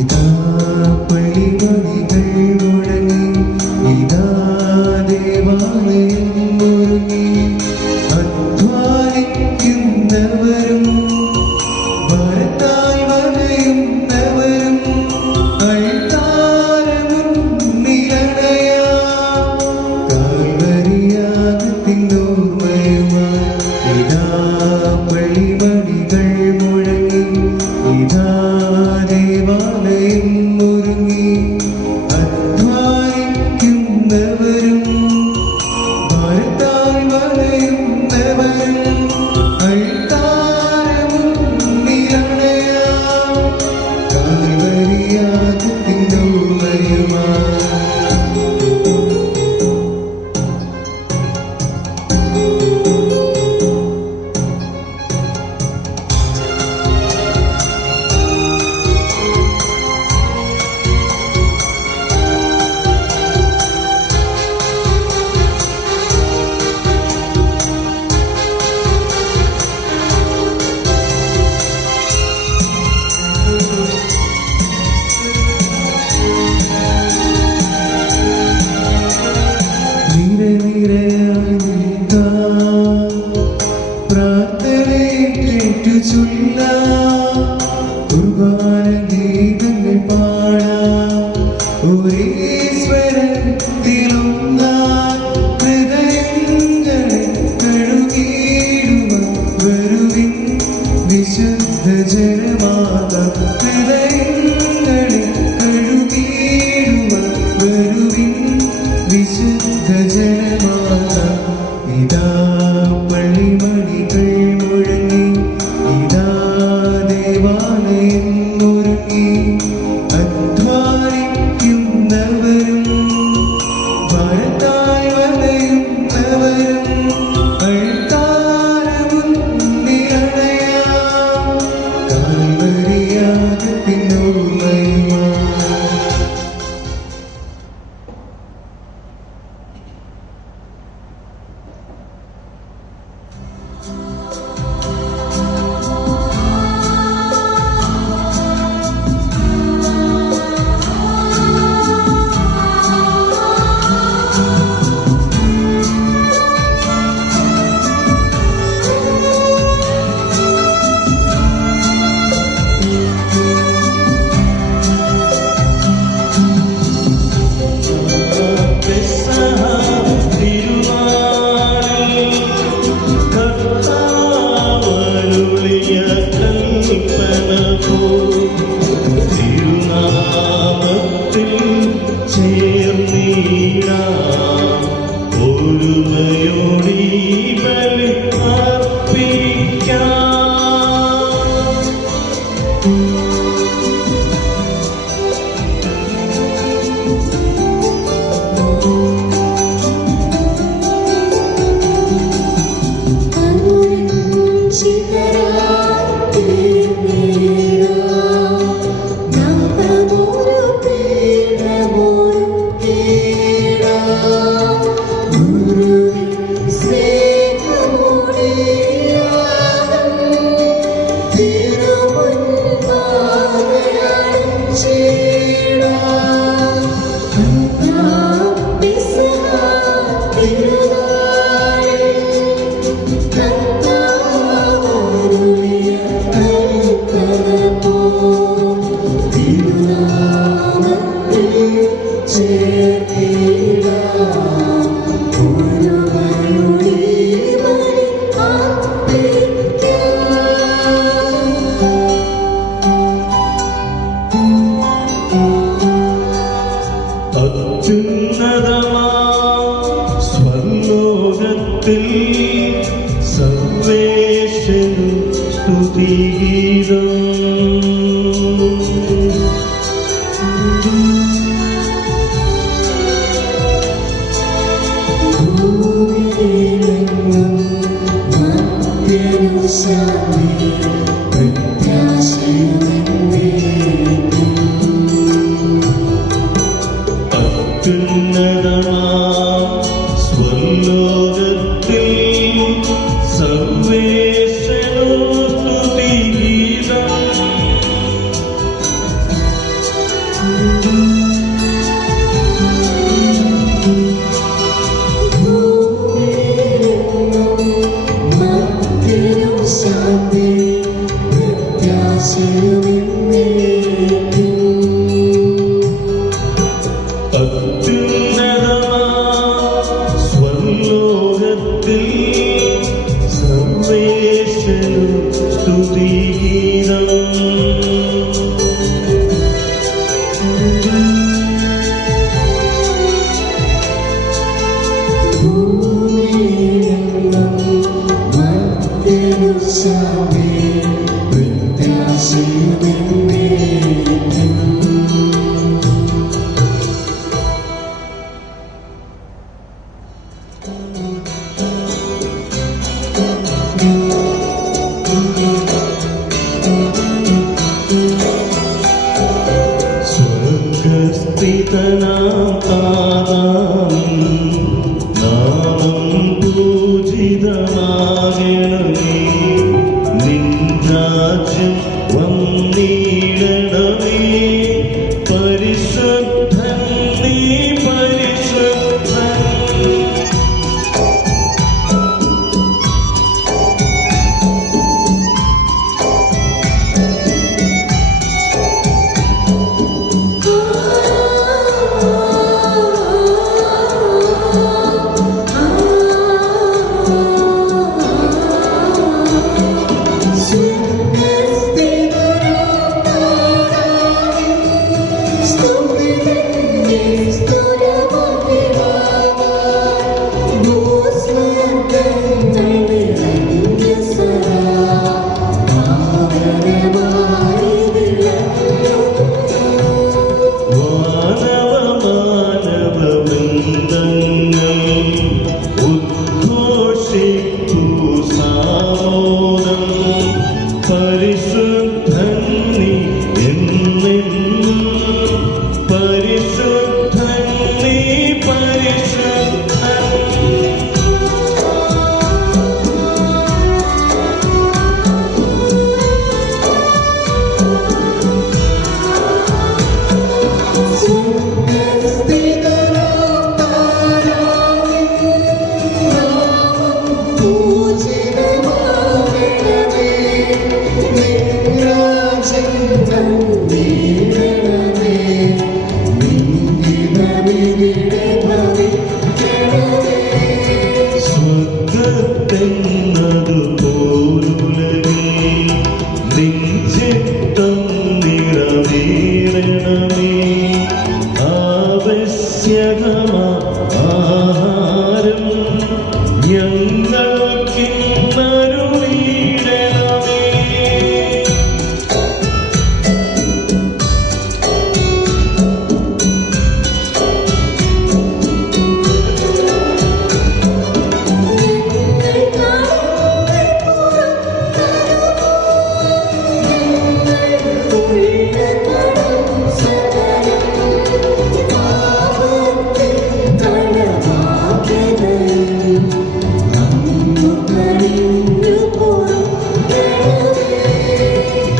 ഇതാ പള്ളിമണികൾ മുഴങ്ങി, ഇതാ ദേവാലയം ഒരുങ്ങി. അധ്വാനിക്കുന്നവരും ഭാരത്താൽ വലയുന്നവരും അൾത്താരമുന്നിലണയാം. കാൽവരിയാഗത്തിനോർമ്മയുമായി ഇതാ പള്ളിമണികൾ മുഴങ്ങി, ഇതാ ദേവാലയം ഒരുങ്ങി. അധ്വാനിക്കുന്നവരും ഭാരത്താൽ വലയുന്നവരും അൾത്താരമുന്നിലണയാം. കാൽവരിയാഗത്തിനോർമ്മയുമായി പ്രാർത്ഥനയേറ്റു ചൊല്ലാം, കുർബാനഗീതങ്ങൾ പാടാം. ഒരേ സ്വരത്തിലൊന്നാം ഹൃദയങ്ങളെ കഴുകിയിടുവാൻ വരുവിൻ വിശുദ്ധ ജനമാതാം. ഹൃദയങ്ങളെ കഴുകിയിടുവാൻ വരുവിൻ വിശുദ്ധ ജനമാതാം. ഇതാ പള്ളിമണികൾ മുഴങ്ങി, ഇതാ ദേവാലയം ഒരുങ്ങി. അധ്വാനിക്കുന്നവരും ഭാരത്താൽ വലയുന്നവരും അൾത്താരമുന്നിലണയാം. കാൽവരിയാഗത്തിനോർമ്മയുമായി സ്വർഗസ്ഥിതനാം താതാവിൻ നാമം പൂജിതമാകണമേ. നിൻ രാജ്യം വന്നിടണമേ. പരിശുദ്ധൻ നീ പരിശുദ്ധൻ. പരിശുദ്ധൻ നീ എന്നെന്നും പരിശുദ്ധൻ നീ പരിശുദ്ധൻ. സ്വർഗ്ഗത്തെന്നതു പോലുലകിൽ നിൻ ചിത്തം നിറവേറണമേ. ആവശ്യകമാഹാരം ഞങ്ങൾക്കിന്നരുളിയിടണമേ.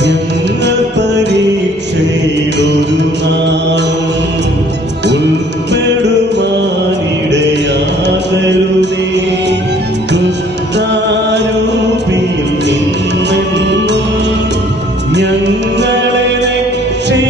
ഞങ്ങൾ പരീക്ഷയിലൊരു നാളും ഉൾപ്പെടുവാനിടയാകരുതേ. ദുഷ്ടാരൂപിയിൽ നിന്നെന്നും ഞങ്ങളെ രക്ഷിച്ചരുളണമേ.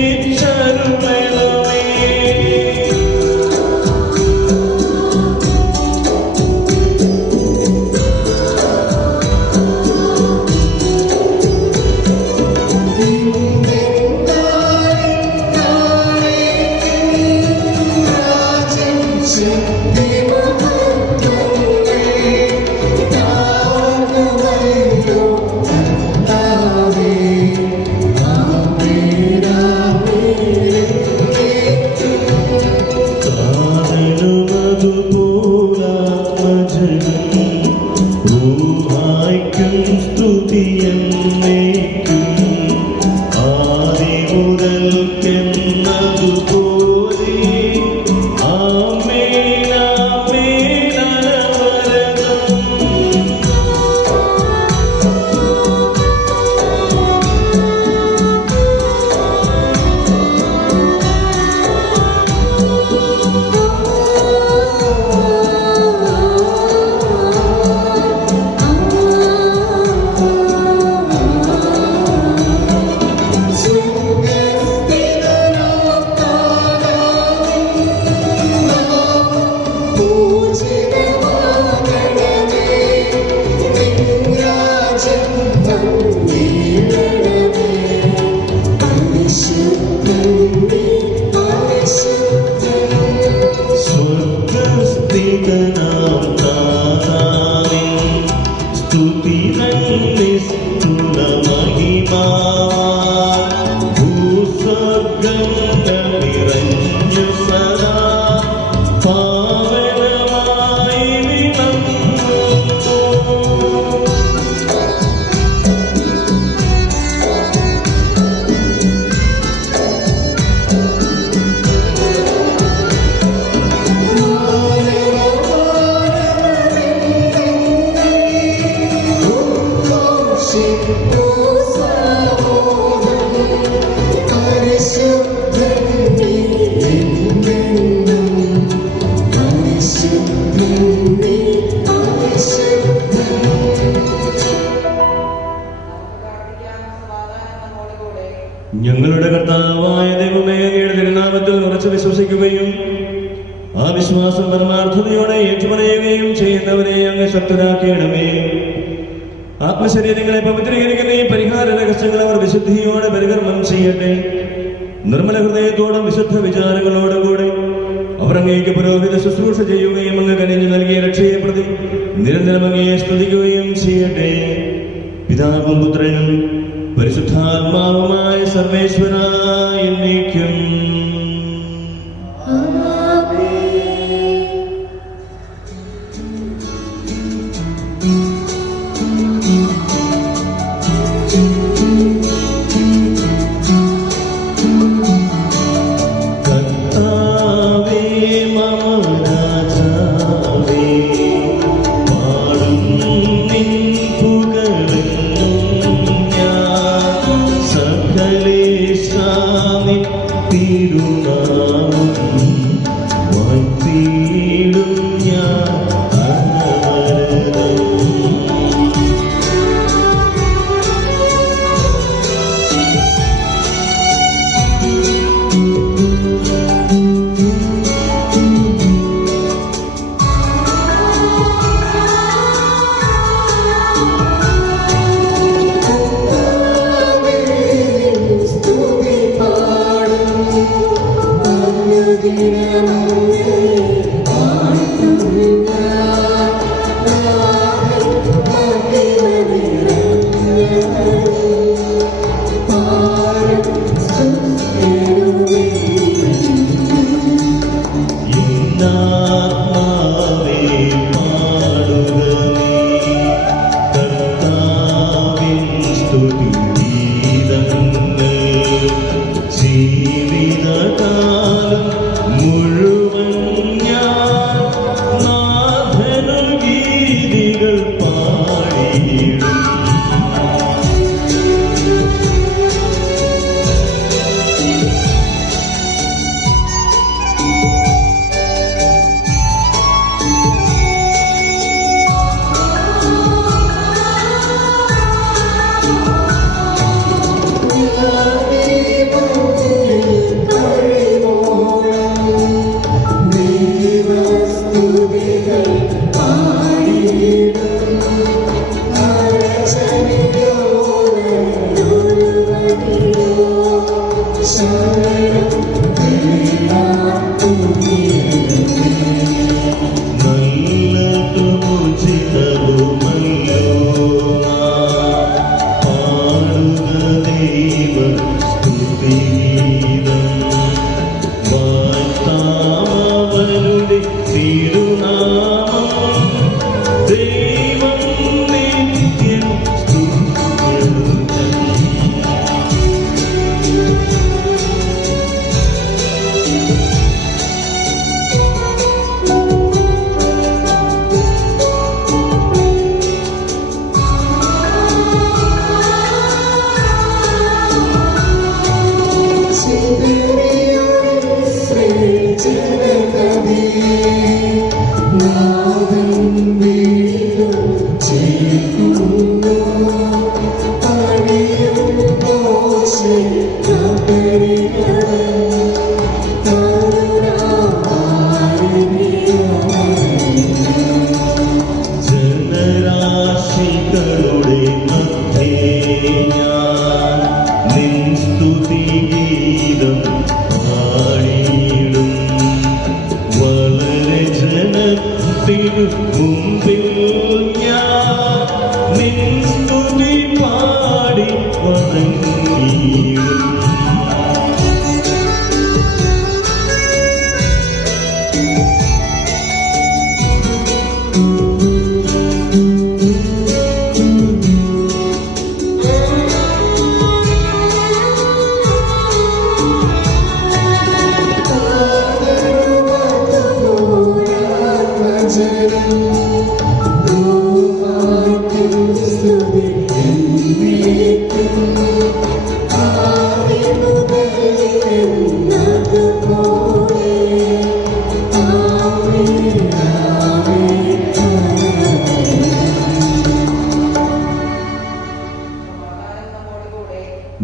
ഉറച്ചു വിശ്വസിക്കുകയും ആ വിശ്വാസം പരമാർത്ഥതയോടെ ഏറ്റുപറയുകയും ചെയ്യുന്നവരെ അങ്ങ് ശക്തരാക്കിയിടമേ. ആത്മശരീരങ്ങളെ പവിത്രീകരിക്കുന്ന ഈ പരിഹാര രഹസ്യങ്ങൾ അവർ വിശുദ്ധിയോടെ പരികർമ്മം ചെയ്യട്ടെ. നിർമ്മല ഹൃദയത്തോടും വിശുദ്ധ വിചാരങ്ങളോടുകൂടി അവർ അങ്ങേക്ക് പുരോഹിത ശുശ്രൂഷ ചെയ്യുകയും അങ്ങ് കനിഞ്ഞു നൽകിയ രക്ഷയെ പ്രതി നിരന്തരം അങ്ങയെ സ്തുതിക്കുകയും ചെയ്യട്ടെ. പിതാവും പുത്രനും പരിശുദ്ധാത്മാവുമായ സർവേശ്വരായ എന്നേക്കും.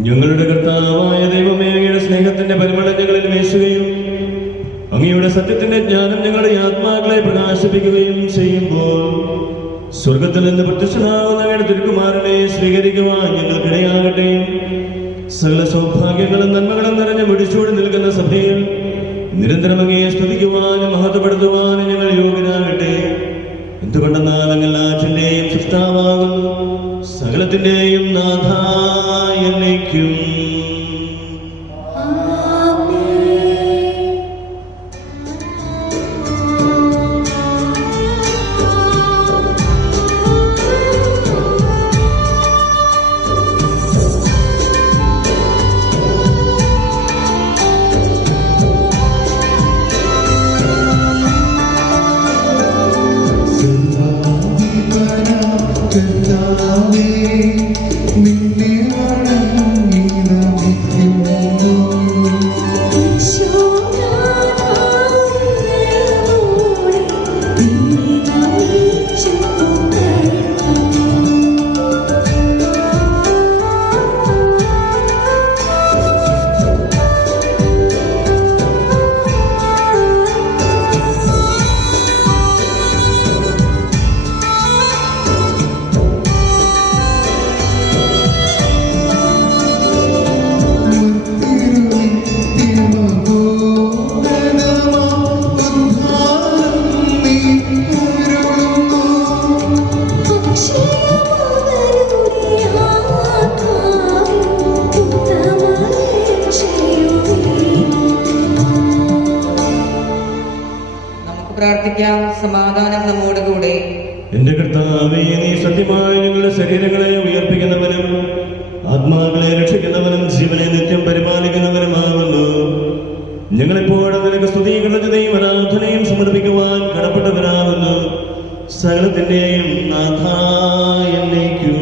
ഞങ്ങളുടെ കർത്താവായ ദൈവമേ, അങ്ങയുടെ സ്നേഹത്തിന്റെ പരിമളങ്ങളിൽ വീശുകയും അങ്ങയുടെ സത്യത്തിന്റെ ജ്ഞാനം ഞങ്ങളുടെ ആത്മാക്കളെ പ്രകാശിപ്പിക്കുകയും ചെയ്യുമ്പോൾ സ്വർഗത്തിൽ നിന്ന് പ്രത്യക്ഷനാകുന്ന അങ്ങയുടെ തിരുക്കുമാരനെ സ്വീകരിക്കുവാൻ ഞങ്ങൾക്കിടയാകട്ടെ. സകല സൗഭാഗ്യങ്ങളും നന്മകളും നിറഞ്ഞ് മുടിച്ചൂടി നിൽക്കുന്ന സഭയിൽ നിരന്തരം അങ്ങയെ സ്തുതിക്കുവാനും മഹത്വപ്പെടുത്തുവാനും ഞങ്ങൾ യോഗ്യരാകട്ടെ. എന്തുകൊണ്ടെന്നാൽ അങ്ങ് എല്ലാറ്റിന്റെയും സൃഷ്ടാവാകുന്നു, സകലത്തിന്റെയും നാഥായ എന്നേക്കും. കർത്താവേ, നിന്നെ വണങ്ങി നമിക്കുന്നു. പ്രാർത്ഥിക്കാം. സമാധാനം നമ്മോടുകൂടെ. എന്റെ കർത്താവേ, നീ സത്യമായി ഞങ്ങളുടെ ശരീരങ്ങളെ ഉയർപ്പിക്കുന്നവനും ആത്മാക്കളെ രക്ഷിക്കുന്നവനും ജീവനെ നിത്യം പരിപാലിക്കുന്നവനുമാകുന്നു. ഞങ്ങളെപ്പോഴും നിനക്ക് സ്തുതിയും ആരാധനയും സമർപ്പിക്കുവാൻ കടപ്പെട്ടവരാകുന്നു. സകലത്തിന്റെയും നാഥായ എന്നേക്കും.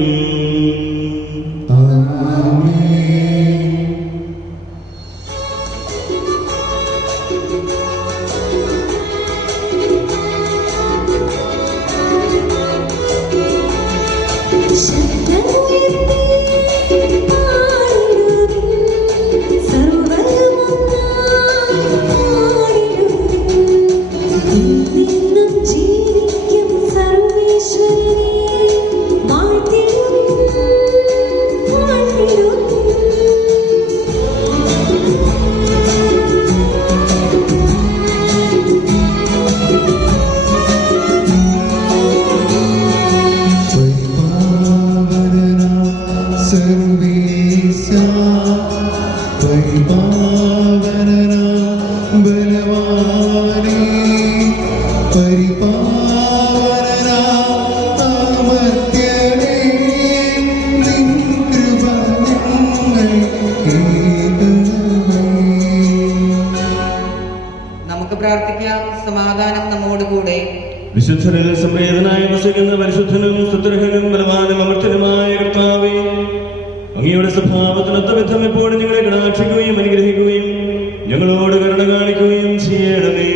നമുക്ക് പ്രാർത്ഥിക്കാം. സമാധാനം നമ്മോടുകൂടെ. വിശുദ്ധരിൽ സംവേദനായി വസിക്കുന്ന പരിശുദ്ധനും സുത്രഹനും ബലവാനും അമർത്തനുമായ കർത്താവേ, അങ്ങയുടെ സ്വഭാവത്തിനൊത്ത വിധം എപ്പോഴും ഞങ്ങളെ കടാക്ഷിക്കുകയും അനുഗ്രഹിക്കുകയും ഞങ്ങളോട് കരുണ കാണിക്കുകയും ചെയ്യണമേ.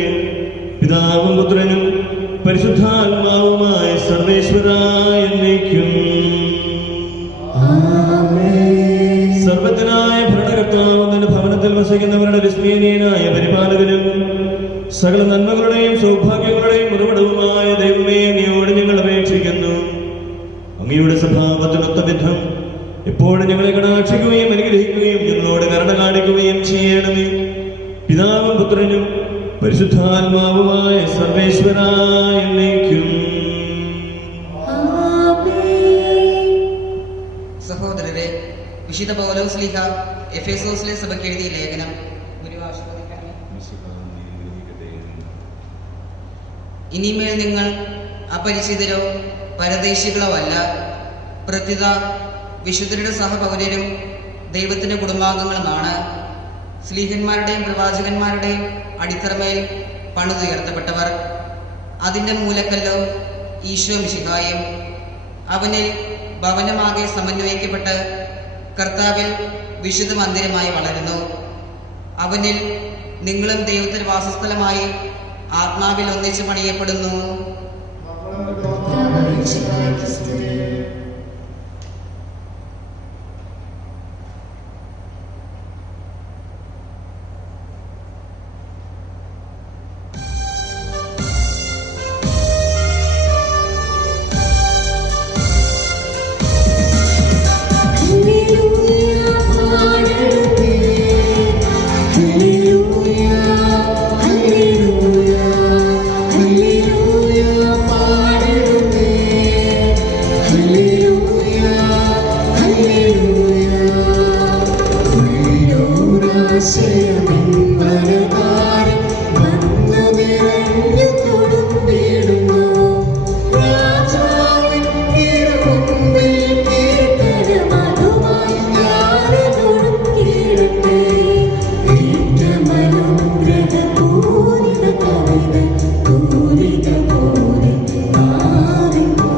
പിതാവും പുത്രനും പരിശുദ്ധാത്മാവുമായ സർവേശ്വരായ എന്നേക്കും. സർവ്വജ്ഞനായ ഭരണകർത്താവും തന്റെ ഭവനത്തിൽ വസിക്കുന്നവരുടെ വിസ്മയനീയനായ പരിപാലകനും സകല നന്മകളുടെയും സൗഭാഗ്യങ്ങളുടെയും ഉറവിടവുമായ ദൈവമേ, അങ്ങയോട് ഞങ്ങൾ അപേക്ഷിക്കുന്നു. അങ്ങയുടെ സ്വഭാവത്തിനൊത്ത വിധം എപ്പോഴും ഞങ്ങളെ കടാക്ഷിക്കുകയും അനുഗ്രഹിക്കുകയും ഞങ്ങളോട് കരുണ കാണിക്കുകയും ചെയ്യണമേ. പിതാവും പുത്രനും പരിശുദ്ധാത്മാവുമായ സർവേശ്വരായ എന്നേക്കും. സഹോദരരെ, വിശുദ്ധ പൗലോസ്ലീഹ എഫേസോസിലെ സഭയ്ക്ക് എഴുതിയ ലേഖനം ഗുരുവാശീർവദിക്കണമേ. ഇനിമേൽ നിങ്ങൾ അപരിചിതരോ പരദേശികളോ അല്ല, പ്രത്യുത വിശുദ്ധരുടെ സഹപൗരരും ദൈവത്തിന്റെ കുടുംബാംഗങ്ങളുമാണ്. സ്ലീഹന്മാരുടെയും പ്രവാചകന്മാരുടെയും അടിത്തറമേൽ പണിതുയർത്തപ്പെട്ടവർ. അതിന്റെ മൂലക്കല്ലോ ഈശോ മിശിഹായും. അവനിൽ ഭവനമാകെ സമന്വയിക്കപ്പെട്ട് കർത്താവിൽ വിശുദ്ധ മന്ദിരമായി വളരുന്നു. അവനിൽ നിങ്ങളും ദൈവത്തിന്റെ വാസസ്ഥലമായി ആത്മാവിൽ ഒന്നിച്ചു പണിയപ്പെടുന്നു. ചെമ്പനതാരിൽ വന്നു നിറഞ്ഞു തൊടുമ്പിടുന്നു. രാജാവിൻ തിരുമുമ്പിൽ കീർത്തനമതുമായി ഞാനതൊടുക്കിയിടട്ടെ. ഏറ്റമനുഗ്രഹപൂരിത കവിത പൂരിത പോലെ ആദിപ്പോ.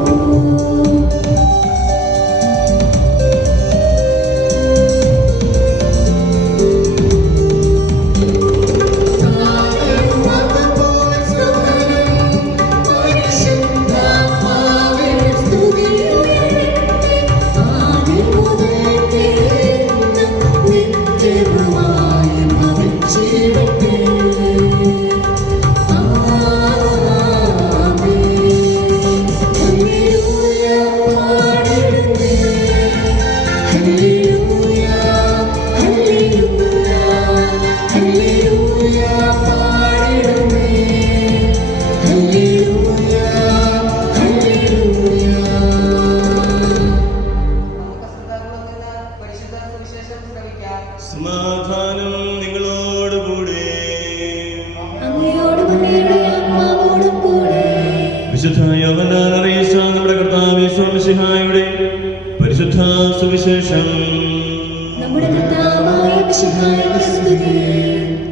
സമാധാനം നിങ്ങളോടുകൂടെ. വിശുദ്ധ യോഹന്നാൻ അറിയിച്ച നമ്മുടെ കർത്താവ് യേശു മിശിഹായുടെ പരിശുദ്ധ സുവിശേഷം.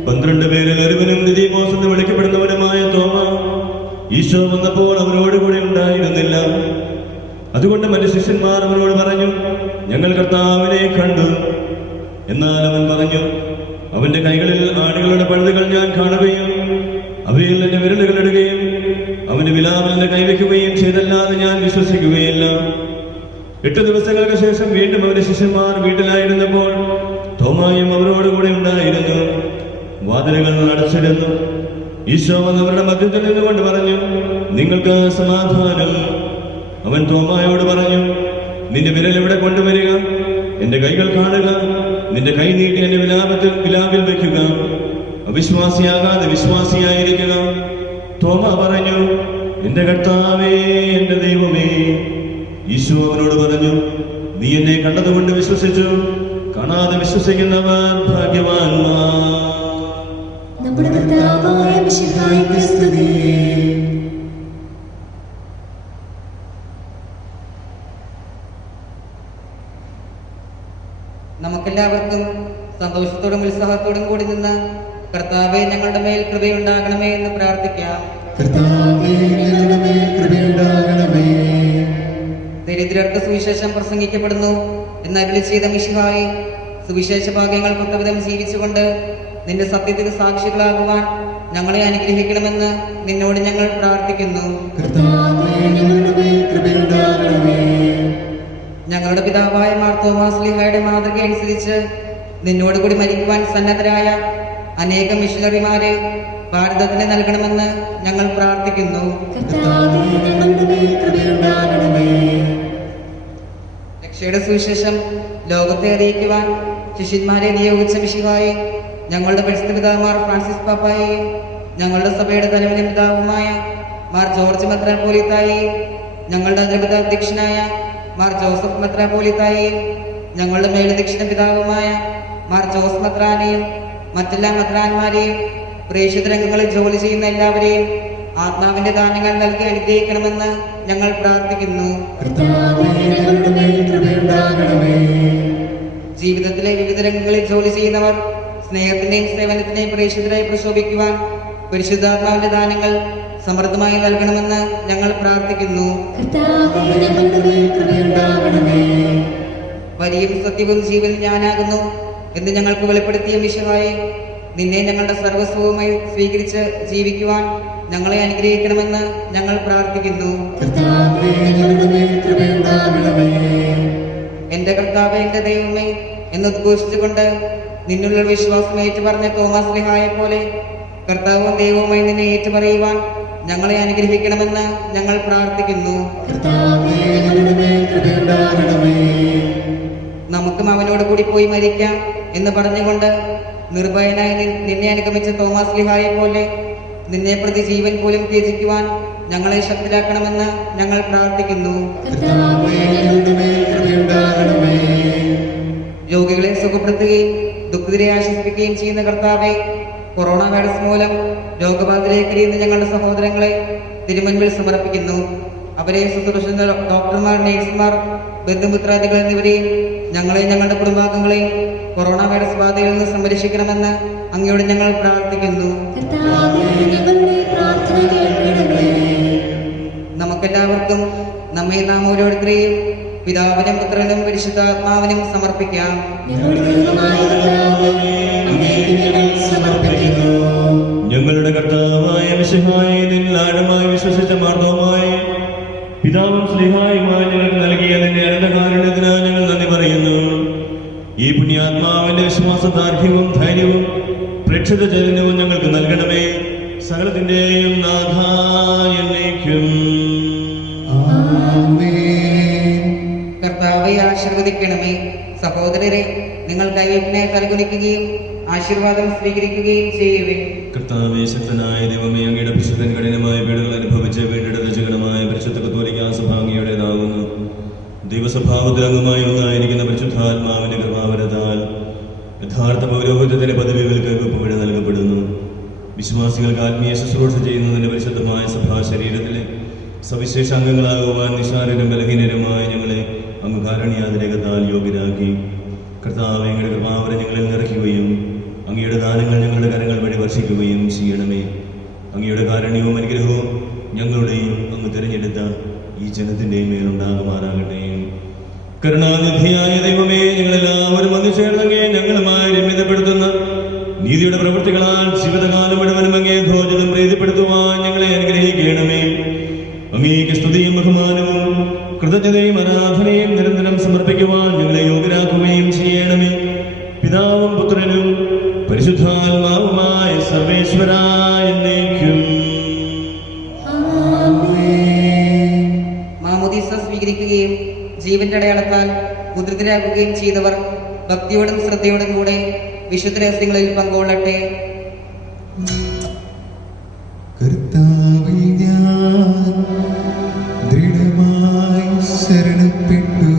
12 പേരിൽ ഒരുവനും ദിദിമോസ് എന്ന് വിളിക്കപ്പെടുന്നവനുമായ തോമ ഈശോ വന്നപ്പോൾ അവരോടുകൂടെ ഉണ്ടായിരുന്നില്ല. അതുകൊണ്ട് മറ്റു ശിഷ്യന്മാർ അവനോട് പറഞ്ഞു, ഞങ്ങൾ കർത്താവിനെ കണ്ടു. എന്നാൽ അവൻ പറഞ്ഞു, അവന്റെ കൈകളിൽ ആടുകളുടെ പഴുതുകൾ ഞാൻ കാണുകയും അവയിൽ എന്റെ വിരലുകൾ ഇടുകയും അവന്റെ വിലാവിലിന്റെ കൈവയ്ക്കുകയും ചെയ്തല്ലാതെ ഞാൻ വിശ്വസിക്കുകയില്ല. 8 ദിവസങ്ങൾക്ക് ശേഷം വീണ്ടും അവന്റെ ശിഷ്യന്മാർ വീട്ടിലായിരുന്നപ്പോൾ തോമായും അവരോടുകൂടെ ഉണ്ടായിരുന്നു. വാതിലുകൾ അടച്ചിരുന്നു. ഈശോ വന്നവരുടെ മധ്യത്തിൽ നിന്നുകൊണ്ട് പറഞ്ഞു, നിങ്ങൾക്ക് സമാധാനം. അവൻ തോമായോട് പറഞ്ഞു, നിന്റെ വിരൽ ഇവിടെ കൊണ്ടുവരിക, എന്റെ കൈകൾ കാണുക, നിന്റെ കൈ നീട്ടി എന്റെ വിലാവിൽ വയ്ക്കുക. അവിശ്വാസിയാകാതെ വിശ്വാസിയായിരിക്കുക. തോമ പറഞ്ഞു, എന്റെ കർത്താവേ, എന്റെ ദൈവമേ. ഈശോ അവനോട് പറഞ്ഞു, നീ എന്നെ കണ്ടതുകൊണ്ട് വിശ്വസിച്ചു, കാണാതെ വിശ്വസിക്കുന്നവർ ഭാഗ്യവാന്മാർ. നമ്മുടെ കർത്താവായ മിശിഹായ്ക്ക് സ്തുതി. നമുക്കെല്ലാവർക്കും സന്തോഷത്തോടും ഉത്സാഹത്തോടും കൂടി നിന്ന് കർത്താവെ ഞങ്ങളുടെ മേൽ കൃപയുണ്ടാകണമേ എന്ന് പ്രാർത്ഥിക്കാം. കർത്താവേ, ഞങ്ങളുടെ മേൽ കൃപയുണ്ടാകണമേ. ദരിദ്രർക്ക് സുവിശേഷം പ്രസംഗിക്കപ്പെടുന്നു എന്നരുളി ചെയ്ത മിശിഹായെ, സുവിശേഷ ഭാഗ്യങ്ങൾ കൊത്തവിധം ജീവിച്ചുകൊണ്ട് നിന്റെ സത്യത്തിന് സാക്ഷികളാകുവാൻ ഞങ്ങളെ അനുഗ്രഹിക്കണമെന്ന് നിന്നോട് ഞങ്ങൾ പ്രാർത്ഥിക്കുന്നു. കർത്താവേ, ഞങ്ങളുടെ മേൽ കൃപയുണ്ടാകണമേ. ഞങ്ങളുടെ പിതാവായ മാർ തോമാസ് ശ്ലീഹായുടെ മാതൃക അനുസരിച്ച് നിന്നോട് കൂടി മരിക്കുവാൻ സന്നദ്ധരായ അനേകം മിഷണറിമാരെ ഭാരതത്തിന് നൽകണമെന്ന് ഞങ്ങൾ പ്രാർത്ഥിക്കുന്നു. കർത്താവേ, ഞങ്ങളുടെ മേൽ കൃപയുണ്ടാകണമേ. രക്ഷയുടെ സുവിശേഷം ലോകത്തെ അറിയിക്കുവാൻ ശിഷ്യന്മാരെ നിയോഗിച്ച മിശിഹായെ, ഞങ്ങളുടെ പരിശുദ്ധ പിതാവുമാർ ഫ്രാൻസിസ് പാപ്പായെയും ഞങ്ങളുടെ സഭയുടെ തലവനും പിതാവുമായ മാർ ജോർജ് മെത്രാപ്പോലീത്തായെയും ഞങ്ങളുടെ അധ്യക്ഷനായ മാർ ജോസഫ് മെത്രാപ്പോലീത്തായെയും ഞങ്ങളുടെ മേലധ്യക്ഷന പിതാവുമായ മാർ ജോസ് മെത്രാനെയും മറ്റെല്ലാ മെത്രാന്മാരെയും പ്രേക്ഷിത രംഗങ്ങളിൽ ജോലി ചെയ്യുന്ന എല്ലാവരെയും ആത്മാവിന്റെ ദാനങ്ങൾ നൽകി അനുഗ്രഹിക്കണമെന്ന് ഞങ്ങൾ പ്രാർത്ഥിക്കുന്നു. കർത്താവേ, ഞങ്ങളുടെ മേൽ കൃപയുണ്ടാകണമേ. ജീവിതത്തിലെ വിവിധ രംഗങ്ങളിൽ ജോലി ചെയ്യുന്നവർ സ്നേഹത്തിന്റെയും സേവനത്തിന്റെയും പ്രേക്ഷിതരായി പ്രശോഭിക്കുവാൻ പരിശുദ്ധാത്മാവിന്റെ ദാനങ്ങൾ സമൃദ്ധമായി നൽകണമെന്ന് ഞങ്ങൾ പ്രാർത്ഥിക്കുന്നു. കർത്താവേ, ഞങ്ങളുടെ മേൽ കൃപയുണ്ടാകണമേ. വരിയും സത്യവും ജീവൻ ഞാനാകുന്നു എന്ന് ഞങ്ങൾക്ക് വെളിപ്പെടുത്തിയ മിശിഹായെ, നിന്നെ ഞങ്ങളുടെ സർവസ്വവുമായി സ്വീകരിച്ച് ജീവിക്കുവാൻ ഞങ്ങളെ അനുഗ്രഹിക്കണമെന്ന് ഞങ്ങൾ പ്രാർത്ഥിക്കുന്നു. കർത്താവേ, ഞങ്ങളുടെ മേൽ കൃപയുണ്ടാകണമേ. എന്റെ കർത്താവേ, എന്റെ ദൈവമേ എന്ന് ഉദ്ഘോഷിച്ചുകൊണ്ട് നിന്നുള്ള വിശ്വാസം ഏറ്റുപറഞ്ഞ തോമാസ് ശ്ലീഹായെ പോലെ കർത്താവും ദൈവവുമായി നിന്നെ ഏറ്റുപറയുവാൻ ഞങ്ങളെ അനുഗ്രഹിക്കണമെന്ന് ഞങ്ങൾ പ്രാർത്ഥിക്കുന്നു. കർത്താവേ, ഞങ്ങളുടെ മേൽ കൃപയുണ്ടാകണമേ. നമുക്കും അവനോട് കൂടി പോയി മരിക്കാം എന്ന് പറഞ്ഞുകൊണ്ട് നിർഭയനായി നിന്നെ അനുഗമിച്ച തോമാസ് ശ്ലീഹായെ പോലെ നിന്നെ പ്രതി ജീവൻ പോലും ത്യജിക്കുവാൻ ഞങ്ങളെ ശക്തരാക്കണമെന്ന് ഞങ്ങൾ പ്രാർത്ഥിക്കുന്നു. കർത്താവേ, ഞങ്ങളുടെ മേൽ കൃപയുണ്ടാകണമേ. രോഗികളെ സുഖപ്പെടുത്തുകയും ദുഃഖിതരെ ആശ്വസിപ്പിക്കുകയും ചെയ്യുന്ന കർത്താവെ, കൊറോണ വൈറസ് മൂലം രോഗബാധിതരായി കഴിയുന്ന ഞങ്ങളുടെ സഹോദരങ്ങളെ തിരുമുൻപിൽ സമർപ്പിക്കുന്നു. അവരെ ശുശ്രൂഷിക്കുന്ന ഡോക്ടർമാർ, നഴ്സുമാർ, ബന്ധുമിത്രാദികൾ എന്നിവരെയും ഞങ്ങളെയും ഞങ്ങളുടെ കുടുംബാംഗങ്ങളെയും കൊറോണ വൈറസ് ബാധയിൽ നിന്ന് സംരക്ഷിക്കണമെന്ന് അങ്ങയോട് ഞങ്ങൾ പ്രാർത്ഥിക്കുന്നു. നമുക്കെല്ലാവർക്കും നമ്മെ നാം ഓരോരുത്തരെയും പിതാവിനും പുത്രനും പരിശുദ്ധാത്മാവിനും സമർപ്പിക്കാം. ഞങ്ങളുടെ കർത്താവായ മിശിഹായെ നിന്നിൽ ആഴമായി വിശ്വസിച്ച മാർദ്ദവമായി പിതാവും സ്നേഹായുമായി ഞങ്ങൾക്ക് നൽകിയ നിന്റെ അനന്തകാരുണ്യത്തിനായി ഞങ്ങൾ നന്ദി പറയുന്നു. ഈ പുണ്യാത്മാവിന്റെ വിശ്വാസദാർഢ്യവും ധൈര്യവും പ്രേക്ഷിത ചൈതന്യവും ഞങ്ങൾക്ക് നൽകണമേ. സകലത്തിന്റെയും നാഥായ എന്നേക്കും. കർത്താവെ ആശീർവദിക്കണമേ. സഹോദരരെ, നിങ്ങൾ കൈവെപ്പിനെ കൽഗുണിക്കുകയും ആശീർവാദം സ്വീകരിക്കുകയും ചെയ്യുവേ. കർത്താവേ, ശക്തനായ ദൈവമേ, അങ്ങയുടെ പരിശുദ്ധൻ കഠിനമായ പീഡകൾ അനുഭവിച്ച് വീണ്ടെടുത്ത ജഗണമായ പരിശുദ്ധ കത്തോലിക്കാ സഭ അങ്ങയുടേതാകുന്നു. ദൈവസ്വഭാവത്തിൽ അംഗമായി ഒന്നായിരിക്കുന്ന പരിശുദ്ധാത്മാവിന്റെ കൃപാവരത്താൽ യഥാർത്ഥ പൗരോഹിത്യത്തിന്റെ പദവികൾക്ക് വെപ്പുപിഴ നൽകപ്പെടുന്നു. വിശ്വാസികൾക്ക് ആത്മീയ ശുശ്രൂഷ ചെയ്യുന്നതിന്റെ പരിശുദ്ധമായ സഭാ ശരീരത്തിലെ സവിശേഷ അംഗങ്ങളാകുവാൻ നിസ്സാരരും ബലഹീനരുമായ ഞങ്ങളെ അങ്ങ് കാരുണ്യാതിരേകത്താൽ യോഗ്യരാക്കി. കർത്താവേ, അങ്ങയുടെ കൃപാവരം ഞങ്ങളിൽ നിറയ്ക്കുകയും അങ്ങയുടെ ദാനങ്ങൾ ഞങ്ങളുടെ കരങ്ങൾ വഴി വർഷിക്കുകയും ചെയ്യണമേ. അങ്ങയുടെ കാരുണ്യവും അനുഗ്രഹവും ഞങ്ങളുടെയും അങ്ങ് തിരഞ്ഞെടുത്ത ഈ ജനത്തിന്റെയും മേലുണ്ടാകുമാറാകട്ടെ. കരുണാനിധിയായ ദൈവമേ, ഞങ്ങളെല്ലാവരും വന്നു ചേർന്നങ്ങേ ഞങ്ങളുമായി രമ്യതപ്പെടുത്തുന്ന നീതിയുടെ പ്രവൃത്തികളാൽ ജീവിതകാലം മുഴുവനും അങ്ങേ ധോജിതം പ്രീതിപ്പെടുത്തുവാൻ ഞങ്ങളെ അനുഗ്രഹിക്കണമേ. അങ്ങേക്ക് സ്തുതിയും ബഹുമാനവും കൃതജ്ഞതയും ആരാധനയും നിരന്തരം സമർപ്പിക്കുവാൻ ഞങ്ങളെ യോഗ്യരാക്കുകയും ചെയ്യണമേ. പിതാവും പുത്രനും പരിശുദ്ധാത്മാവുമായ സർവേശ്വരായ എന്നേക്കും. മാമോദീസ സ്വീകരിക്കുകയും ജീവന്റെ അടയാളത്താൽ മുദ്രിതരാകുകയും ചെയ്തവർ ഭക്തിയോടും ശ്രദ്ധയോടും കൂടെ വിശുദ്ധ രഹസ്യങ്ങളിൽ പങ്കുകൊള്ളട്ടെ. കർത്താവിൽ ഞാൻ ദൃഢമായി ശരണപ്പെട്ടു.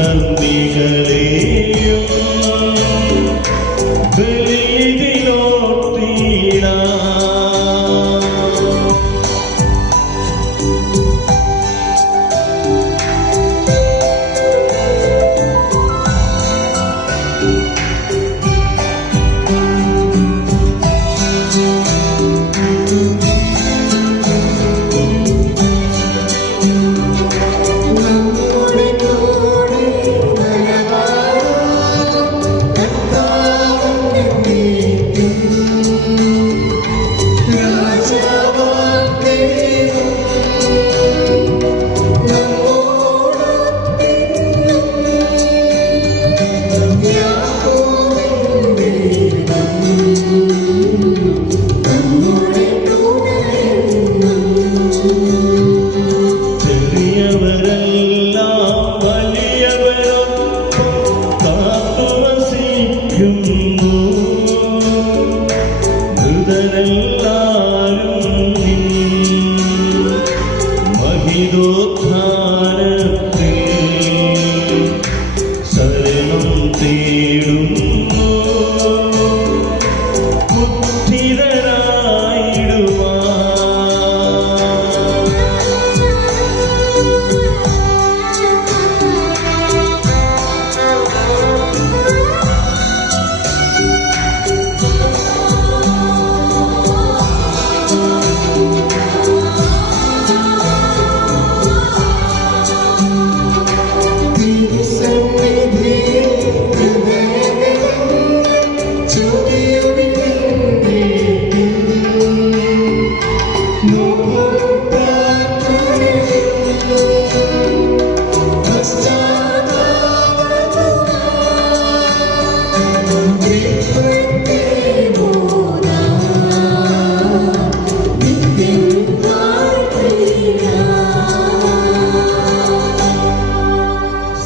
കർമ്മികളെയും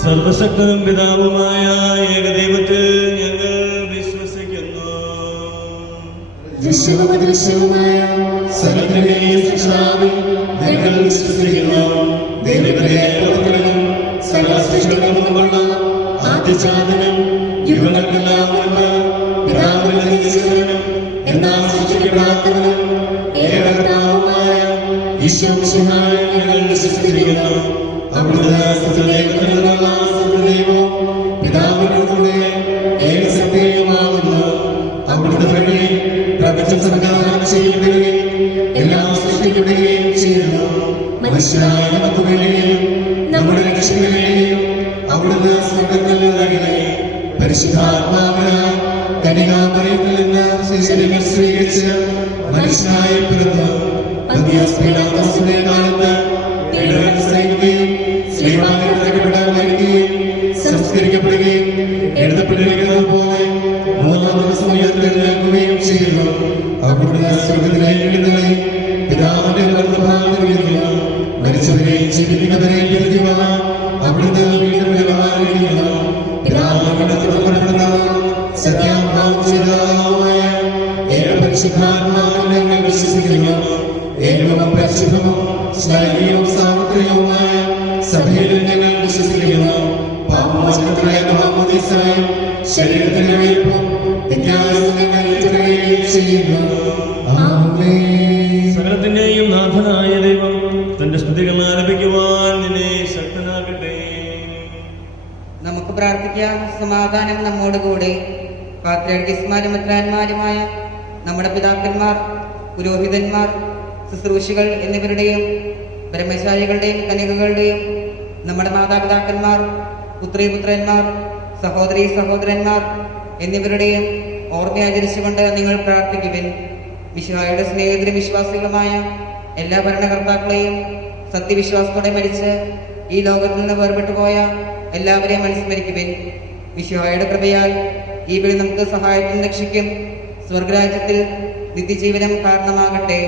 സർവശക്തനും പിതാവുമായ ഏകദൈവത്തിൽ ഞങ്ങൾ വിശ്വസിക്കുന്നു. ദൃശ്യവുമായ സകലത്തിന്റെയും സൃഷ്ടാവിൽ ഞങ്ങൾ വിശ്വസിക്കുന്നു. ദൈവത്തിന്റെ പ്രവർത്തനം സർവസൃഷ്ടികൾക്കുമുള്ള ആദ്യജാതനും യുഗങ്ങൾക്കെല്ലാം മുൻപ് പിതാവിന്റെ നിശ്ചയനും എന്നാൽ സൃഷ്ടിക്കപ്പെടാത്തവനും ഏകകർത്താവുമായ ഈശോ മിശിഹായിൽ ഞങ്ങൾ വിശ്വസിക്കുന്നു. അവിടുന്ന് സത്യദൈവത്തിനുള്ള സത്യദൈവവും പിതാവിനോടുകൂടെ ഏകസത്യവുമാകുന്നു. അവിടുത്തെ വഴി പ്രപഞ്ചം സംഘാടനം ചെയ്യപ്പെടുകയും എല്ലാം സൃഷ്ടിക്കപ്പെടുകയും ചെയ്യുന്നു. മനുഷ്യരായ നമുക്ക് വേണ്ടിയും നമ്മുടെ രക്ഷയ്ക്ക് വേണ്ടിയും അവിടുന്ന് സ്വർഗ്ഗത്തിൽ നിന്നിറങ്ങി പരിശുദ്ധാത്മാവിനാൽ കന്യകാമറിയത്തിൽ നിന്ന് ശരീരം സ്വീകരിച്ച് മനുഷ്യനായി പിറന്നു. പന്തിയോസ് പീലാത്തോസിന്റെ കാലത്ത് സഹിക്കുകയും മരിക്കുകയും സംസ്കരിക്കപ്പെടുകയും എഴുതപ്പെട്ടിരിക്കുന്നത് പോലെ മൂന്നാം ദിവസം ഉയർത്തെഴുന്നേൽക്കുകയും ചെയ്യുന്നു. അവിടുന്ന് സ്വർഗ്ഗത്തിലേക്ക് എഴുന്നള്ളി പിതാവിന്റെ വലതുഭാഗത്തിരിക്കുന്നു. മരിച്ചവരെയും ജീവിക്കുന്നവരെയും വിധിക്കുവാൻ അവിടുന്ന് വീണ്ടും വ്യവഹാരിക്കുന്നു. പിതാവിന്റെ പുറപ്പെടുന്ന സത്യാത്മാവ് ചെയ്തതായ ഏകപരിശുദ്ധാത്മാവിനെ ഞങ്ങൾ വിശ്വസിക്കുന്നു. ഏകവും പരിശുദ്ധവും സ്നേഹവും സാർവത്രികവുമായ സഭയിൽ ഞങ്ങൾ വിശ്വസിക്കുന്നു. പാപമോചനത്തിനായ മാമോദീസായും ശരീരത്തിന്റെ ഉയർപ്പും നിത്യാനന്ദം ഞങ്ങൾ ഏറ്റുപറയുകയും ചെയ്യുന്നു. ആമേൻ. സകലത്തിന്റെയും നാഥനായ ദൈവം തന്റെ സ്തുതികൾ ആലപിക്കുവാൻ നിന്നെ ശക്തനാകട്ടെ. നമുക്ക് പ്രാർത്ഥിക്കാം. സമാധാനം നമ്മോടുകൂടെ. പാത്രിയാർക്കീസ്മാരും മെത്രാന്മാരുമായ നമ്മുടെ പിതാക്കന്മാർ, പുരോഹിതന്മാർ, ശുശ്രൂഷികൾ എന്നിവരുടെയും ബ്രഹ്മചാരികളുടെയും കന്യകകളുടെയും നമ്മുടെ മാതാപിതാക്കന്മാർ, പുത്രീപുത്രന്മാർ, സഹോദരീ സഹോദരന്മാർ എന്നിവരുടെയും ഓർമ്മയാചരിച്ചുകൊണ്ട് നിങ്ങൾ പ്രാർത്ഥിക്കുവിൻ. മിശിഹായുടെ സ്നേഹിതരും വിശ്വാസികളുമായ എല്ലാ ഭരണകർത്താക്കളെയും സത്യവിശ്വാസത്തോടെ മരിച്ച് ഈ ലോകത്തിൽ നിന്ന് വേർപെട്ടുപോയ എല്ലാവരെയും അനുസ്മരിക്കുവിൻ. മിശിഹായുടെ കൃപയാൽ ഈ വിളി നമുക്ക് സഹായത്തിന് രക്ഷിക്കും. സ്വർഗരാജ്യത്തിൽ നിത്യജീവനം കാരണമാകട്ടെ.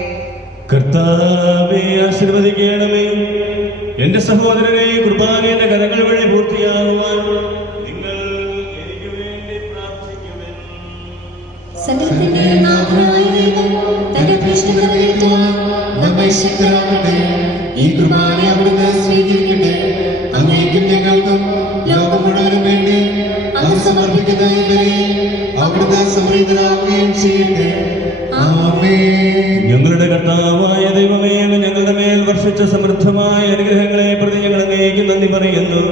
കർത്താവേ, ആശീർവദിക്കണമേ. എന്റെ സഹോദരനെ, കുർബാനയുടെ കരങ്ങൾ വഴി പൂർത്തിയാകുവാൻ നിങ്ങൾ എനിക്ക് വേണ്ടി പ്രാർത്ഥിക്കുവിൻ. സകലത്തിന്റെ നാഥനായ ദൈവം തന്റെ പ്രശ്നങ്ങളേറ്റുവാൻ നമ്മെ ശക്തരാക്കട്ടെ. ഈ കുർബാന അവിടുന്ന് സ്വീകരിക്കട്ടെ. അങ്ങേക്കും ഞങ്ങൾക്ക് ദൈവം ലോകം മുഴുവനും വേണ്ടി അങ്ങ് സമർപ്പിക്കുന്ന ഈ ബലി അവിടുന്ന് സംപ്രീതനാവുകയും ചെയ്യട്ടെ. ആമേൻ. ഞങ്ങളുടെ കർത്താവായ ദൈവമേ, അങ്ങ് ഞങ്ങളുടെ മേൽ വർഷിച്ച സമൃദ്ധമായ അനുഗ്രഹങ്ങളെ പ്രതി ഞങ്ങൾ അങ്ങേക്ക് നന്ദി പറയുന്നു.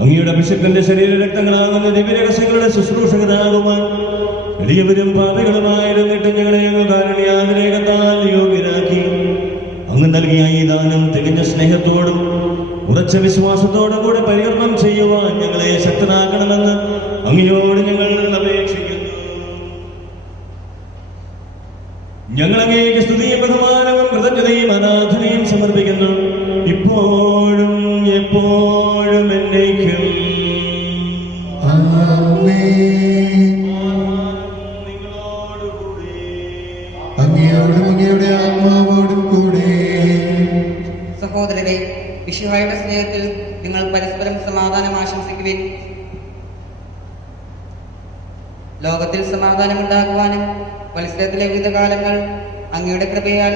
അങ്ങയുടെ അഭിഷേകത്തിന്റെ ശരീര രക്തങ്ങളാകുന്ന ദിവ്യരഹസ്യങ്ങളുടെ ശുശ്രൂഷകരാകുവാൻ എളിയവരും പാപികളുമായിരുന്നിട്ട് ഞങ്ങളെ അങ്ങ് കാരുണ്യാതിരേകത്താൽ യോഗ്യരാക്കി. അങ്ങ് നൽകിയ ഈ ദാനം തികഞ്ഞ സ്നേഹത്തോടും ഉറച്ച വിശ്വാസത്തോടും കൂടെ പരികർമ്മം ചെയ്യുവാൻ ഞങ്ങളെ ശക്തരാക്കണമെന്ന് അങ്ങയോട് ഞങ്ങൾ അപേക്ഷിക്കുന്നു. ഞങ്ങൾ അങ്ങേക്ക് സ്തുതിയും ബഹുമാനവും കൃതജ്ഞതയും ആരാധനയും സമർപ്പിക്കുന്നു, ഇപ്പോഴും എപ്പോഴും എന്നേക്കും. അങ്ങയോടും അങ്ങയുടെ ആത്മാവോടും കൂടെ. സഹോദരരെ, മിശിഹായുടെ സ്നേഹത്തിൽ നിങ്ങൾ പരസ്പരം സമാധാനം ആശംസിക്കുവിൻ. ലോകത്തിൽ സമാധാനമുണ്ടാക്കുവാനും മത്സരത്തിലെ വിവിധ കാലങ്ങൾ അങ്ങയുടെ കൃപയാൽ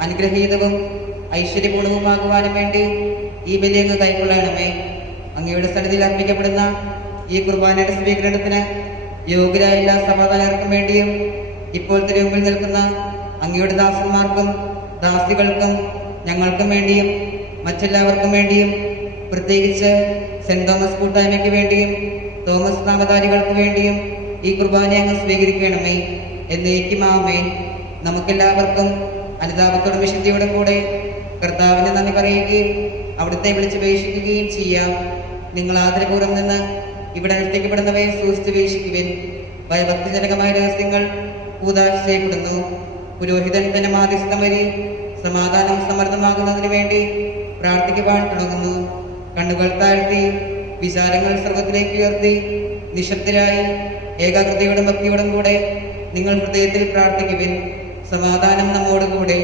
അനുഗ്രഹീതവും ഐശ്വര്യപൂർണവുമാകുവാനും വേണ്ടി ഈ ബലി അങ്ങ് കൈക്കൊള്ളണമേ. അങ്ങയുടെ സന്നിധിയിൽ അർപ്പിക്കപ്പെടുന്ന ഈ കുർബാനയുടെ സ്വീകരണത്തിന് യോഗ്യരായ എല്ലാ സമാധാനർക്കും വേണ്ടിയും ഇപ്പോൾ തിരുമുമ്പിൽ നിൽക്കുന്ന അങ്ങയുടെ ദാസന്മാർക്കും ദാസികൾക്കും ഞങ്ങൾക്കും വേണ്ടിയും മറ്റെല്ലാവർക്കും വേണ്ടിയും പ്രത്യേകിച്ച് സെന്റ് തോമസ് കൂട്ടായ്മയ്ക്ക് വേണ്ടിയും തോമസ് നാമധാരികൾക്ക് വേണ്ടിയും ഈ കുർബാന അങ്ങ് സ്വീകരിക്കണമേ. എന്നേക്കും ആമേൻ. നമുക്കെല്ലാവർക്കും അനുതാപത്തോടും വിശുദ്ധിയോടും കൂടെ കർത്താവിന് നന്ദി പറയുകയും അവിടുത്തെ വിളിച്ചപേക്ഷിക്കുകയും ചെയ്യാം. നിങ്ങൾ ആദരപൂർവ്വം നിന്ന് ഇവിടെ അനുഷ്ഠിക്കപ്പെടുന്നവയെ സൂക്ഷിച്ച് വീക്ഷിക്കുവിൻ. ഭയഭക്തിജനകമായ രഹസ്യങ്ങൾ കൂതാശ ചെയ്യപ്പെടുന്നു. പുരോഹിതൻ തന്നെ മാധ്യസ്ഥം വഴി സമാധാനം സമർത്ഥമാകുന്നതിന് വേണ്ടി പ്രാർത്ഥിക്കുവാൻ തുടങ്ങുന്നു. കണ്ണുകൾ താഴ്ത്തി വിചാരങ്ങൾ സർവത്തിലേക്ക് ഉയർത്തി നിശബ്ദരായി ഏകാഗ്രതയോടും ഭക്തിയോടും കൂടെ നിങ്ങൾ ഹൃദയത്തിൽ പ്രാർത്ഥിക്കുവിൻ. സമാധാനം നമ്മോടുകൂടെ.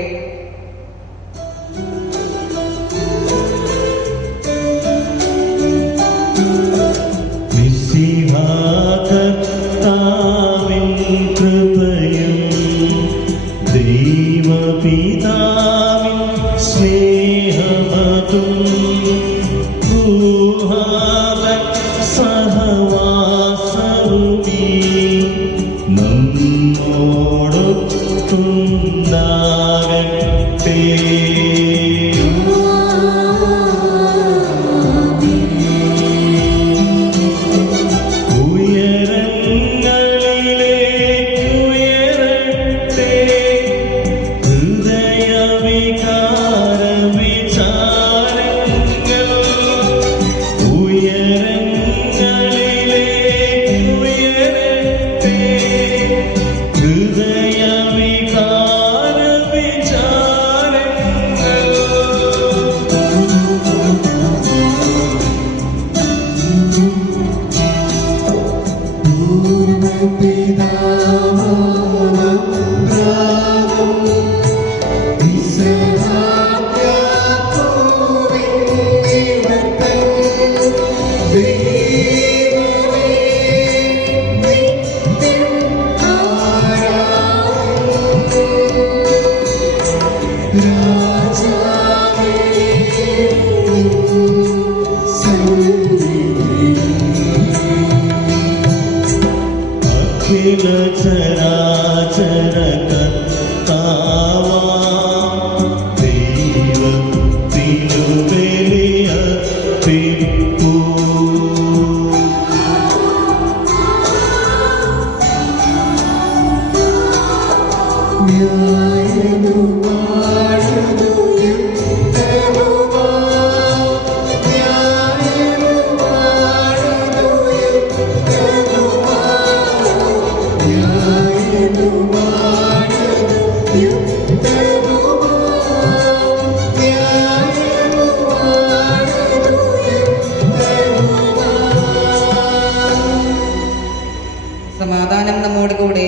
സമാധാനം നമ്മോടുകൂടെ.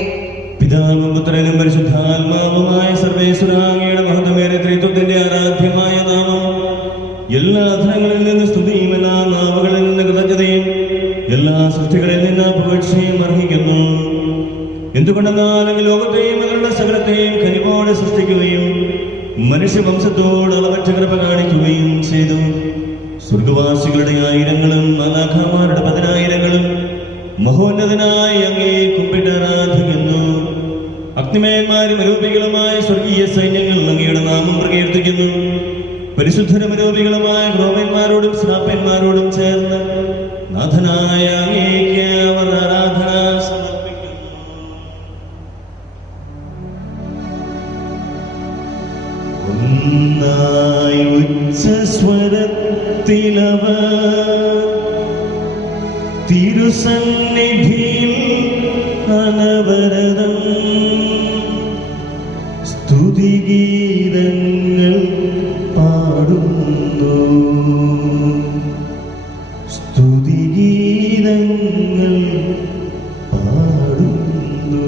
പിതാവും പുത്രനും പരിശുദ്ധാത്മാവുമായ സർവേശ്വരാംഗയുടെ മഹത്വമേറിയ ത്രിത്വത്തിന്റെ ആരാധ്യമായ നാമം എല്ലാ അധരങ്ങളിൽ നിന്ന് സ്തുതിയും എല്ലാ നാവുകളിൽ നിന്ന് കൃതജ്ഞതയും എല്ലാ സൃഷ്ടികളിൽ നിന്ന് പുകഴ്ചയും അർഹിക്കുന്നു. എന്തുകൊണ്ടെന്നാൽ അങ്ങ് ലോകത്തെയും അതിലുള്ള സകലത്തെയും കനിവോടെ സൃഷ്ടിക്കുകയും മനുഷ്യവംശത്തോട് അളവറ്റ കൃപ കാണിക്കുകയും ചെയ്തു. സ്വർഗവാസികളുടെ ആയിരങ്ങളും മാലാഖമാരുടെ പതിനായിരങ്ങളും മഹോന്നതനായ അങ്ങേ കുമ്പിട്ട് ആരാധിക്കുന്നു. അഗ്നിമയന്മാരും അരൂപികളുമായ സ്വർഗീയ സൈന്യങ്ങൾ അങ്ങയുടെ നാമം പ്രകീർത്തിക്കുന്നു. പരിശുദ്ധരും അരൂപികളുമായ ഗ്രോമന്മാരോടും ശ്രാപ്പന്മാരോടും ചേർന്ന് നാഥനായ അങ്ങേക്ക് അവർ ആരാധന സമർപ്പിക്കുന്നു. ഒന്നായി ഉച്ചസ്വരത്തിലവർ തിരുസന്നിധിയിൽ അനവരതം സ്തുതിഗീതങ്ങൾ പാടുന്നു. സ്തുതിഗീതങ്ങൾ പാടുന്നു.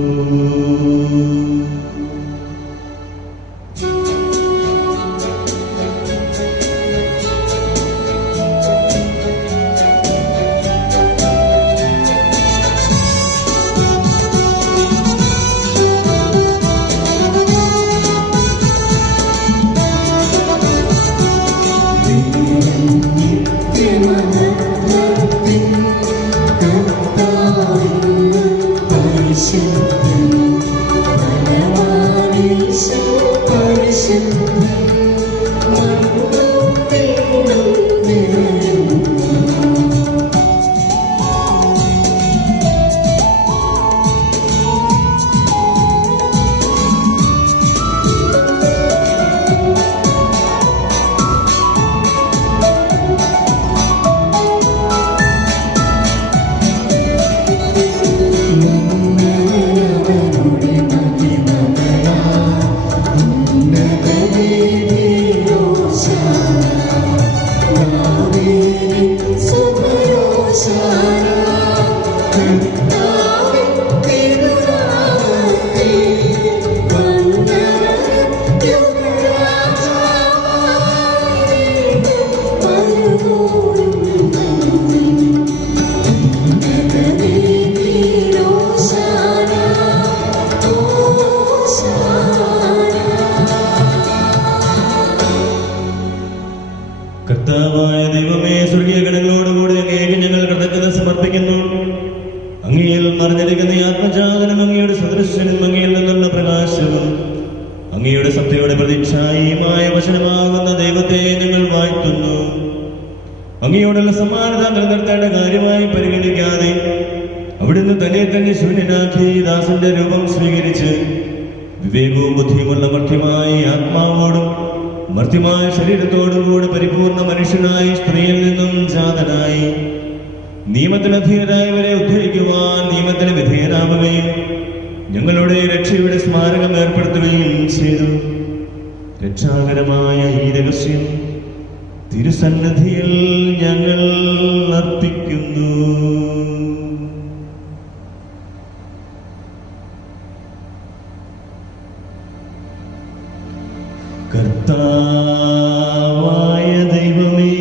കർത്താവായ ദൈവമേ, സ്വർഗീയ ഗണങ്ങളോടുകൂടി അങ്ങേക്ക് ഞങ്ങൾ കൃതജ്ഞത സമർപ്പിക്കുന്നു. അങ്ങയിൽ മറിഞ്ഞിരിക്കുന്ന ഈ ആത്മജാതനം അങ്ങയുടെ സദൃശ്യനും അങ്ങയിൽ നിന്നുള്ള പ്രകാശവും അങ്ങയുടെ സത്യയുടെ പ്രതീക്ഷായുമായ വചനമാകുന്ന ദൈവത്തെ ഞങ്ങൾ വാഴ്ത്തുന്നു. അങ്ങയോടുള്ള സമാനത നിലനിർത്തേണ്ട കാര്യമായി പരിഗണിക്കാതെ അവിടുന്ന് തന്നെ ശൂന്യനാക്കി ദാസന്റെ രൂപം സ്വീകരിച്ച് വിവേകവും ബുദ്ധിയുമുള്ള മർത്യമായ ആത്മാവോടും മർത്യമായ ശരീരത്തോടും കൂടെ പരിപൂർണ മനുഷ്യനായി സ്ത്രീയിൽ നിന്നും ജാതനായി നിയമത്തിന് അധീനരായവരെ ഉദ്ധരിക്കുവാൻ നിയമത്തിന് വിധേയരാവുകയും ഞങ്ങളുടെ രക്ഷയുടെ സ്മാരകം ഏർപ്പെടുത്തുകയും ചെയ്തു. രക്ഷാകരമായ ഈ രഹസ്യം തിരുസന്നിധിയിൽ ഞങ്ങൾ അർപ്പിക്കുന്നു. കർത്താവായ ദൈവമേ,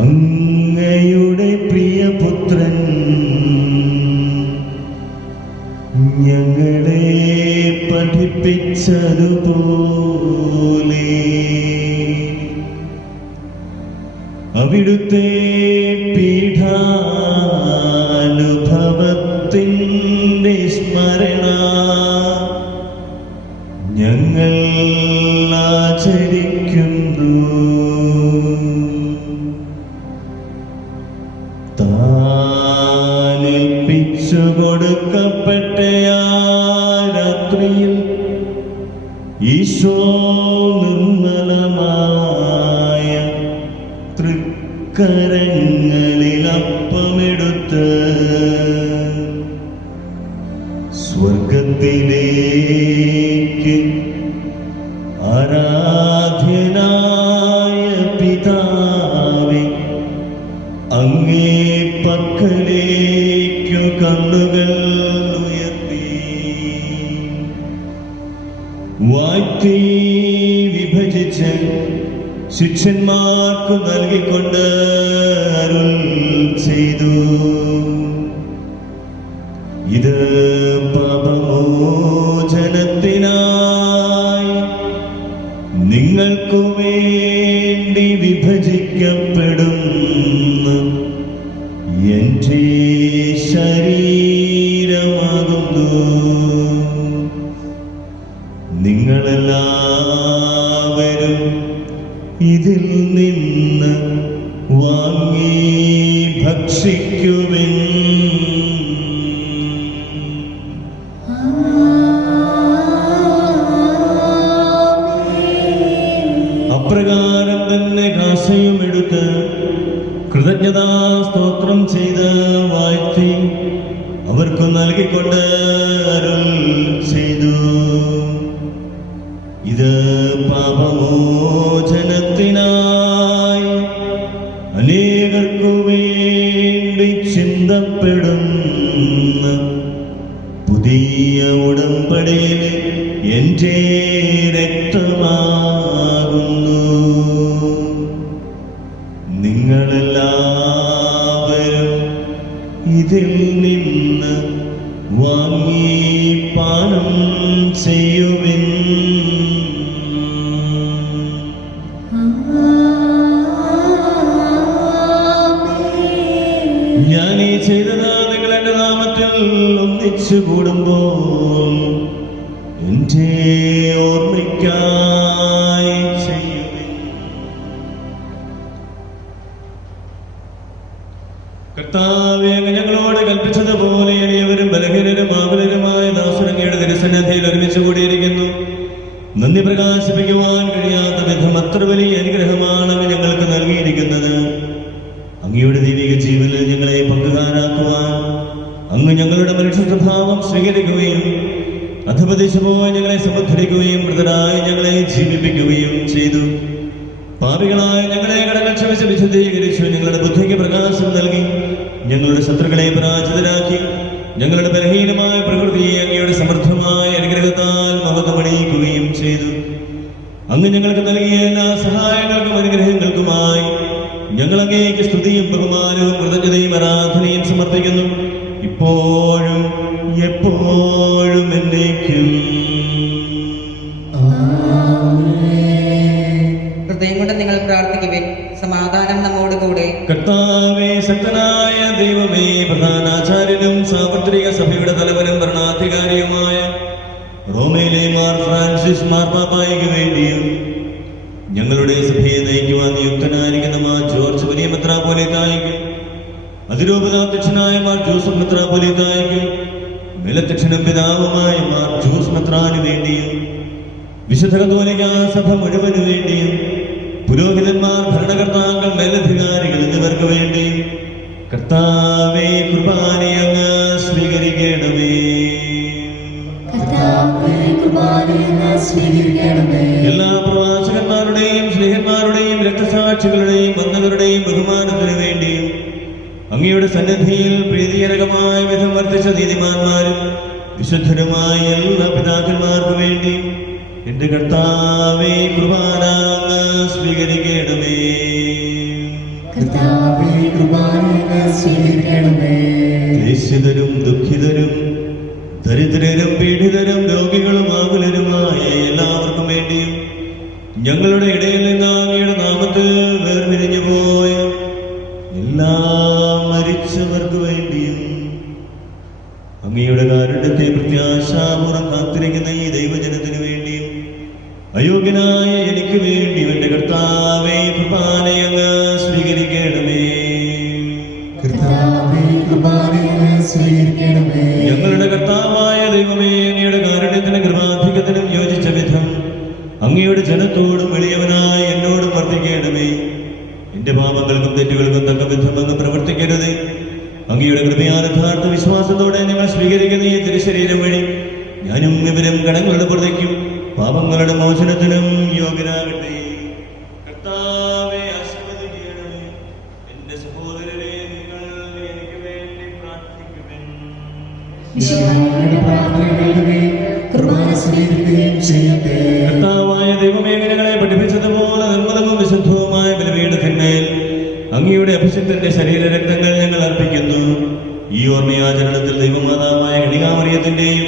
അങ്ങയുടെ പ്രിയപുത്രൻ ഞങ്ങളെ പഠിപ്പിച്ചതുപോലെ അവിടുത്തെ പീഠാനുഭവത്തിൻ്റെ സ്മരണ ഞങ്ങൾ ആചരിക്കുന്നു. താനേൽപ്പിച്ചു കൊടുക്കപ്പെട്ട ആ രാത്രിയിൽ ഈശോ നിർമ്മലമായ തൃക്കരങ്ങളിൽ അപ്പമെടുത്ത് സ്വർഗത്തിലേക്ക് ആരാധ്യനായ പിതാവേ, അങ്ങേ പക്കലേക്കു കണ്ണുകൾ ഉയർത്തി വാഴ്ത്തി വിഭജിച്ച് ശിഷ്യന്മാർക്കു നൽകിക്കൊണ്ട് അരുൾ ചെയ്തു. ഇത് പാപമോചനത്തിനായി നിങ്ങൾ നിങ്ങൾക്കു വേണ്ടി വിഭജിക്കപ്പെടുന്ന എന്റെ ശരീരമാകുന്നു. നിങ്ങളെല്ലാവരും ഇതിൽ നിന്ന് വാങ്ങി ഭക്ഷിക്കുവിൻ. അപ്രകാരം തന്നെ കാസയും എടുത്ത് കൃതജ്ഞതാ സ്തോത്രം ചെയ്ത് വാഴ്ത്തി അവർക്ക് നൽകിക്കൊണ്ട് അരുൾ ചെയ്തു. ഇത് പാപമോചനത്തിനായി അനേകർക്കു വേണ്ടി ചിന്തപ്പെടുന്ന പുതിയ ഉടമ്പടിയിലെ എന്റെ രക്തമാകുന്നു. നിങ്ങളെല്ലാവരും ഇതിൽ നിന്ന് വാങ്ങി പാനം ചെയ്യുവിൻ. ഞാൻ ഈ ചെയ്തത് നിങ്ങൾ എന്റെ നാമത്തിൽ ഒന്നിച്ചു കൂടുമ്പോൾ എന്റെ ഓർമ്മയ്ക്കായി ചെയ്യുവിൻ. കർത്താവേ, അങ്ങ് ഞങ്ങളോട് കൽപ്പിച്ചതുപോലെ എളിയവരും ബലഹീനരും ആകുലരുമായ ദാസരങ്ങയുടെ തിരുസന്നിധിയിൽ ഒരുമിച്ച് കൂടിയിരിക്കുന്നു. നന്ദി പ്രകാശിപ്പിക്കുവാൻ കഴിയാത്ത വിധം അത്ര വലിയ അനുഗ്രഹമാണ് അങ്ങ് ഞങ്ങൾക്ക് നൽകിയിരിക്കുന്നത്. അങ്ങയുടെ ദൈവിക ജീവനിൽ ഞങ്ങളെ പങ്കുകാരാക്കുവാൻ അങ്ങ് ഞങ്ങളുടെ മനുഷ്യ സ്വഭാവം സ്വീകരിക്കുകയും അധപതിച്ചു പോയി ഞങ്ങളെ സമുദ്ധരിക്കുകയും മൃതരായി ഞങ്ങളെ ജീവിപ്പിക്കുകയും ചെയ്തു. പാപികളായ ഞങ്ങളെ കടങ്ങൾ ക്ഷമിച്ച് വിശുദ്ധീകരിച്ചു. ഞങ്ങളുടെ ബുദ്ധിക്ക് പ്രകാശം നൽകി ഞങ്ങളുടെ ശത്രുക്കളെ പരാജിതരാക്കി ഞങ്ങളുടെ ബലഹീനമായ പ്രകൃതിയെ അങ്ങയുടെ സമൃദ്ധമായ അനുഗ്രഹത്താൽ മഹത്വമണിയിക്കുകയും ചെയ്തു. അങ്ങ് ഞങ്ങൾക്ക് നൽകിയ എല്ലാ സഹായങ്ങൾക്കും അനുഗ്രഹങ്ങൾക്കുമായി ഞങ്ങൾ അങ്ങേക്ക് സ്തുതിയും ബഹുമാനവും കൃതജ്ഞതയും ആരാധനയും സമർപ്പിക്കുന്നു, ഇപ്പോഴും എപ്പോഴും എന്നേക്കും. ഹൃദയം കൊണ്ട് നിങ്ങൾ പ്രാർത്ഥിക്കുവിൻ. സമാധാനം നമ്മോടുകൂടെ. കർത്താവേ, ശക്തനായ ദൈവമേ, പ്രധാനാചാര്യനും സാർവത്രിക സഭയുടെ തലവനും ഭരണാധികാരിയുമായ റോമയിലെ മാർ ഫ്രാൻസിസ് മാർപ്പാപ്പായ്ക്ക് വേണ്ടിയും ഞങ്ങളുടെ സഭയെ നയിക്കുവാൻ നിയുക്തനായിരിക്കുന്ന മാർ ജോർജ് വലിയ മെത്രാപ്പോലീത്തായ്ക്കും അതിരൂപതാധ്യക്ഷനായ മാർ ജോസഫ് മെത്രാപ്പോലീത്തായ്ക്കും മേലധ്യക്ഷനും പിതാവുമായ മാർ ജോസ് മെത്രാന് വേണ്ടിയും വിശുദ്ധ കത്തോലിക്ക സഭ മുഴുവനു വേണ്ടിയും പുരോഹിതന്മാർ, ഭരണകർത്താക്കൾ, മേലധികാരികൾ എന്നിവർക്ക് വേണ്ടിയും കർത്താവേ, കുർബാന അങ്ങ് സ്വീകരിക്കണമേ. എല്ലാ പ്രവാചകന്മാരുടെയും സ്നേഹന്മാരുടെയും രക്തസാക്ഷികളുടെയും വന്ദകരുടെയും ബഹുമാനത്തിനു വേണ്ടിയും അങ്ങയുടെ സന്നിധിയിൽ പ്രീതികരകമായ വിധം വർദ്ധിച്ച നീതിമാന്മാരും വിശുദ്ധരുമായ എല്ലാ പിതാക്കന്മാർക്ക് വേണ്ടിയും എന്റെ കർത്താവേ, കുർബാന അങ്ങ് സ്വീകരിക്കണമേ. ക്ലേശിതരും ദുഃഖിതരും ദരിദ്രരും പീഡിതരും രോഗികളും ആകുലരുമായ എല്ലാവർക്കും വേണ്ടിയും ഞങ്ങളുടെ ഇടയിൽ നിന്ന് അങ്ങയുടെ നാമത്തിൽ വേർപിരിഞ്ഞു പോയ എല്ലാ മരിച്ചവർക്ക് വേണ്ടിയും അങ്ങയുടെ കാരുണ്യത്തെ പ്രത്യാശാപൂർവ്വം കാത്തിരിക്കുന്ന ഈ ദൈവജനത്തിനു വേണ്ടിയും അയോഗ്യനായ എനിക്ക് വേണ്ടി എന്റെ കർത്താവേ, കുർബാന അങ്ങ് സ്വീകരിക്കണമേ. ഞങ്ങളുടെ കർത്താവായ ദൈവമേ, അങ്ങയുടെ കാരുണ്യത്തിനും കൃപാധിക്യത്തിനും യോജിച്ച വിധം അങ്ങയുടെ ജനത്തോടും എളിയവനായ എന്നോടും വർദ്ധിക്കണമേ. എന്റെ പാപങ്ങൾക്കും തെറ്റുകൾക്കും തക്ക വിധം അങ്ങ് പ്രവർത്തിക്കരുത്. അങ്ങയുടെ കൃപയാൽ യഥാർത്ഥ വിശ്വാസത്തോടെ ഞങ്ങൾ സ്വീകരിക്കുന്ന ഈ തിരുശരീരം വഴി ഞാനും ഇവരും കടങ്ങളുടെ പ്രതിക്കും പാപങ്ങളുടെ മോചനത്തിനും യോഗ്യരാകട്ടെ. കർത്താവേ, ആശീർവദിക്കണമേ. എന്റെ സഹോദരരെ, നിങ്ങൾ എനിക്ക് വേണ്ടി പ്രാർത്ഥിക്കുവിൻ. കർത്താവായ ദൈവമേ, ഞങ്ങളെ പഠിപ്പിച്ചതുപോലെ നിർമ്മലവും വിശുദ്ധവുമായ ബലിപീഠത്തിന്മേൽ അങ്ങയുടെ അഭിഷിക്തന്റെ ശരീരരക്തങ്ങൾ ഞങ്ങൾ അർപ്പിക്കുന്നു. ഈ ഓർമ്മയാചരണത്തിൽ ദൈവമാതാവായ കന്യകാമറിയത്തിന്റെയും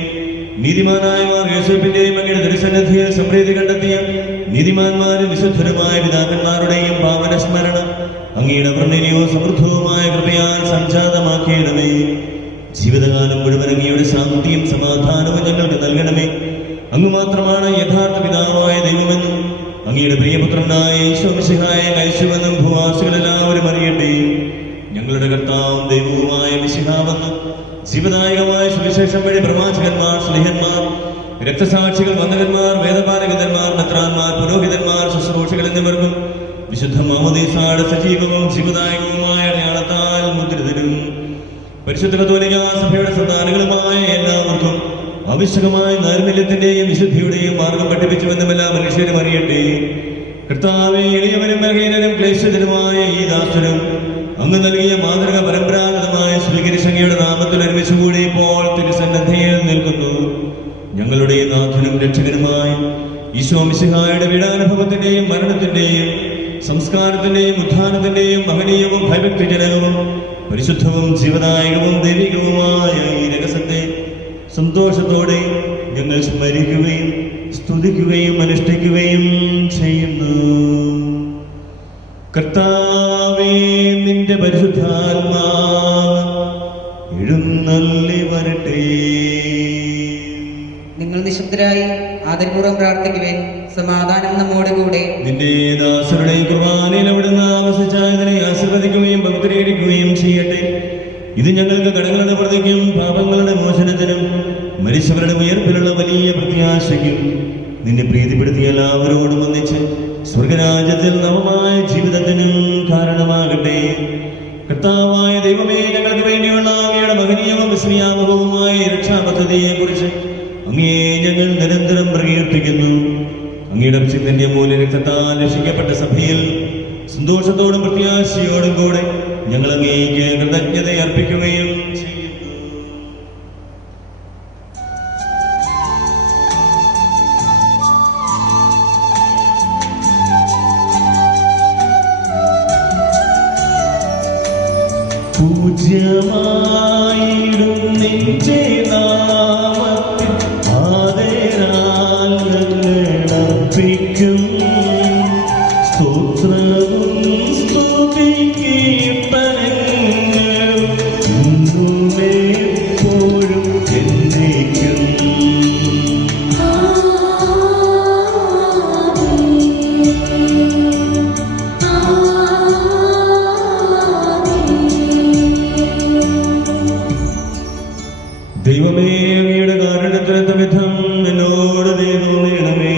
നീതിമാനായ മാർ യോസേഫിന്റെയും അങ്ങയുടെ തിരുസന്നിധിയിൽ സമൃദ്ധി കണ്ടെത്തിയ നീതിമാന്മാരും വിശുദ്ധരുമായ പിതാക്കന്മാരുടെയും പാവന സ്മരണ അങ്ങയുടെ വർണ്ണനയോ സമൃദ്ധവുമായ കൃപയാൽ സംജാതമാക്കിയിടമേ. ജീവിതകാലം മുഴുവൻ അങ്ങയുടെ ശാന്തിയും സമാധാനവും ഞങ്ങൾക്ക് നൽകണമേ. അങ്ങ് മാത്രമാണ് യഥാർത്ഥ പിതാവായ ദൈവമെന്നും അങ്ങയുടെ പ്രിയപുത്രനായ ഈശോ മിശിഹായെ അയച്ചുവെന്നും ഭൂവാസികളെല്ലാവരും അറിയട്ടെ. ഞങ്ങളുടെ കർത്താവും ദൈവവുമായ മിശിഹാവെന്ന് ജീവദായകമായ സുവിശേഷം വഴി പ്രവാചകന്മാർ, സ്നേഹന്മാർ, രക്തസാക്ഷികൾ, വന്ദകന്മാർ, വേദപാരകന്മാർ, മെത്രാന്മാർ, പുരോഹിതന്മാർ, ശുശ്രൂഷകൾ എന്നിവർക്കും വിശുദ്ധ മാമോദീസയുടെ സജീവവും ജീവദായകവുമായ അടയാളത്താൽ മുദ്രിതരും പരിശുദ്ധ കത്തോലിക്കാ സഭയുടെ സന്താനങ്ങളുമായ എല്ലാവർക്കും ആവശ്യകമായ നൈർമല്യത്തിന്റെയും വിശുദ്ധിയുടെയും മാർഗം പഠിപ്പിച്ചുവെന്നും എല്ലാ മനുഷ്യരും അറിയട്ടെ. കർത്താവേ, എളിയവരും ബലഹീനരും ക്ലേശിതരുമായ ഈ ദാസനും അങ്ങ് നൽകിയ മാതൃക പരമ്പരാഗതമായ സ്വീകരിച്ചങ്ങയുടെ നാമത്തിൽ ഒരുമിച്ചുകൂടി ഇപ്പോൾ തിരുസന്നിധിയിൽ നിൽക്കുന്നു. ഞങ്ങളുടെ നാഥനും രക്ഷകനുമായ ഈശോ മിശിഹായുടെ പീഡാനുഭവത്തിന്റെയും മരണത്തിന്റെയും സംസ്കാരത്തിന്റെയും ഉത്ഥാനത്തിന്റെയും മഹനീയവും ഭയഭക്തിജനകവും പരിശുദ്ധവും ജീവദായകവും ദൈവികവുമായ ഈ രഹസ്യത്തെ സന്തോഷത്തോടെ ഞങ്ങൾ സ്മരിക്കുകയും സ്തുതിക്കുകയും അനുഷ്ഠിക്കുകയും ചെയ്യുന്നു. കർത്താവേ, നിന്റെ പരിശുദ്ധാത്മാവ് എഴുന്നള്ളി വരട്ടെ. നിങ്ങൾ നിശബ്ദരായി ആദരപൂർവ്വം പ്രാർത്ഥിക്കുവേൻ. സമാധാനം നമ്മോട് കൂടെ. നിന്റെ ദാസരുടെ കുർബാനയിൽ അവിടുന്ന് ആവസിച്ചായതിനെ ആശീർവദിക്കുകയും ഭക്തീകരിക്കുകയും ചെയ്യട്ടെ. ഇത് ഞങ്ങൾക്ക് കടങ്ങളുടെ പ്രതിക്കും പാപങ്ങളുടെ മോചനത്തിനും മരിച്ചവരുടെ ഉയർപ്പിലുള്ള വലിയ പ്രത്യാശയ്ക്കും നിന്നെ പ്രീതിപ്പെടുത്തിയ എല്ലാവരോടും ഒന്നിച്ച് സ്വർഗരാജ്യത്തിൽ നവമായ ജീവിതത്തിനും കാരണമാകട്ടെ. കർത്താവായ ദൈവമേ, ഞങ്ങൾക്ക് വേണ്ടിയുള്ള അങ്ങയുടെ മഹനീയവും വിസ്മയാവഹവുമായ രക്ഷാപദ്ധതിയെ കുറിച്ച് അങ്ങേ ഞങ്ങൾ നിരന്തരം പ്രകീർത്തിക്കുന്നു. അങ്ങയുടെ അഭിഷേകത്തിന്റെ മൂല്യരക്തത്താൽ രക്ഷിക്കപ്പെട്ട സഭയിൽ സന്തോഷത്തോടും പ്രത്യാശയോടും കൂടെ ഞങ്ങൾ അങ്ങേക്ക് കൃതജ്ഞത അർപ്പിക്കുകയും ചെയ്യുന്നു. പൂജ്യമായിടും നിന്റെ നാമത്തിൽ ആദരാൽ ഞങ്ങൾ അർപ്പിക്കും. സ്തോത്രവും സ്തുതി കീർത്തനങ്ങളും ഇന്നും എപ്പോഴും എന്നേക്കും. ദൈവമേ, അങ്ങയുടെ കാരുണ്യത്തിനൊത്ത വിധം എന്നോട് തോന്നണമേ.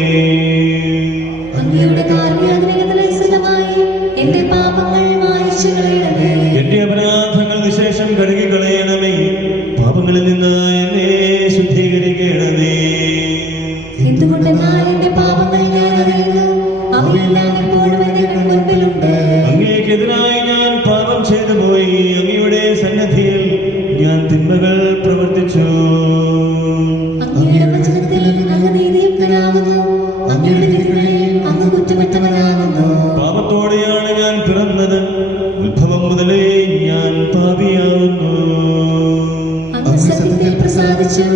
അങ്ങയുടെ കാരുണ്യാതിരകതനുസൃതമായി എന്റെ പാപങ്ങൾ മായ്ച്ചു കളയണമേ. എന്റെ അപരാധങ്ങൾ നിശേഷം കഴുകി കളയണമേ. പാപങ്ങളിൽ നിന്ന് എന്നെ ശുദ്ധീകരിക്കണമേ. എന്തുകൊണ്ടെന്നാൽ എന്റെ പാപങ്ങൾ ഞാൻ അറിയുന്നു, അവയെല്ലാം ഇപ്പോഴും എന്റെ മുൻപിലുണ്ട്. അങ്ങേക്കെതിരായി ഞാൻ പാപം ചെയ്തു പോയി. അങ്ങയുടെ സന്നിധിയിൽ ഞാൻ തിന്മകൾ പ്രവർത്തിച്ചു. അങ്ങയുടെ വചനത്തിൽ അങ്ങ് നീതിയുക്തനാകുന്നു, അങ്ങയുടെ വിധികളിൽ അങ്ങ് കുറ്റമറ്റവനാകുന്നു. പാപത്തോടെയാണ് ഞാൻ പിറന്നത്, ഉത്ഭവം മുതലേ ഞാൻ പാപിയാകുന്നു. അങ്ങ് സത്യത്തിൽ പ്രസാദിച്ചു,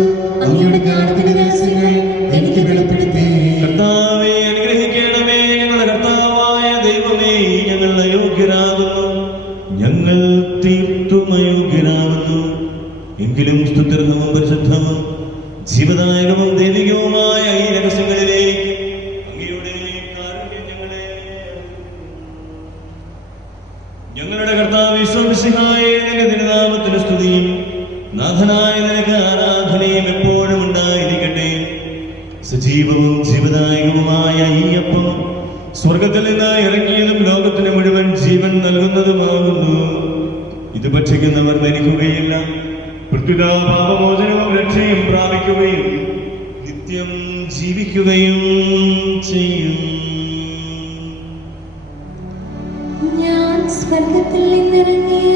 അങ്ങയുടെ ജ്ഞാനത്തിന്റെ രഹസ്യങ്ങൾ എനിക്ക് വെളിപ്പെടുത്തി. കർത്താവേ, അനുഗ്രഹിക്കണമേ. ഞങ്ങളുടെ കർത്താവായ ദൈവമേ, ഞങ്ങൾ അയോഗ്യരാകുന്നു, ഞങ്ങൾ തീർത്തും അയോഗ്യരാകുന്നു. എങ്കിലും സ്തുത്യർഹവും പരിശുദ്ധവും ജീവദായകവും ദൈവികവുമായ ഈ രഹസ്യങ്ങളിലേക്ക് അങ്ങയുടെ കാരുണ്യം ഞങ്ങളുടെ കർത്താവ് ഈശോ മിശിഹായേ, നിന്റെ തിരുനാമത്തിന് സ്തുതിയും നാഥനായ നിനക്ക് ആരാധനയും എപ്പോഴും ഉണ്ടായിരിക്കട്ടെ. സജീവവും ജീവദായകവുമായ ഈ അപ്പം സ്വർഗത്തിൽ നിന്ന് ഇറങ്ങിയതും ലോകത്തിന് മുഴുവൻ ജീവൻ നൽകുന്നതുമാകുന്നു. ഇത് ഭക്ഷിക്കുന്നവർ മരിക്കുകയില്ല, പ്രത്യുത പാപമോചനവും രക്ഷയും പ്രാപിക്കുകയും നിത്യം ജീവിക്കുകയും ചെയ്യും. ഞാൻ സ്വർഗത്തിൽ നിന്നിറങ്ങിയ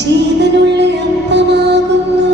ജീവനുള്ള അപ്പമാകുന്നു.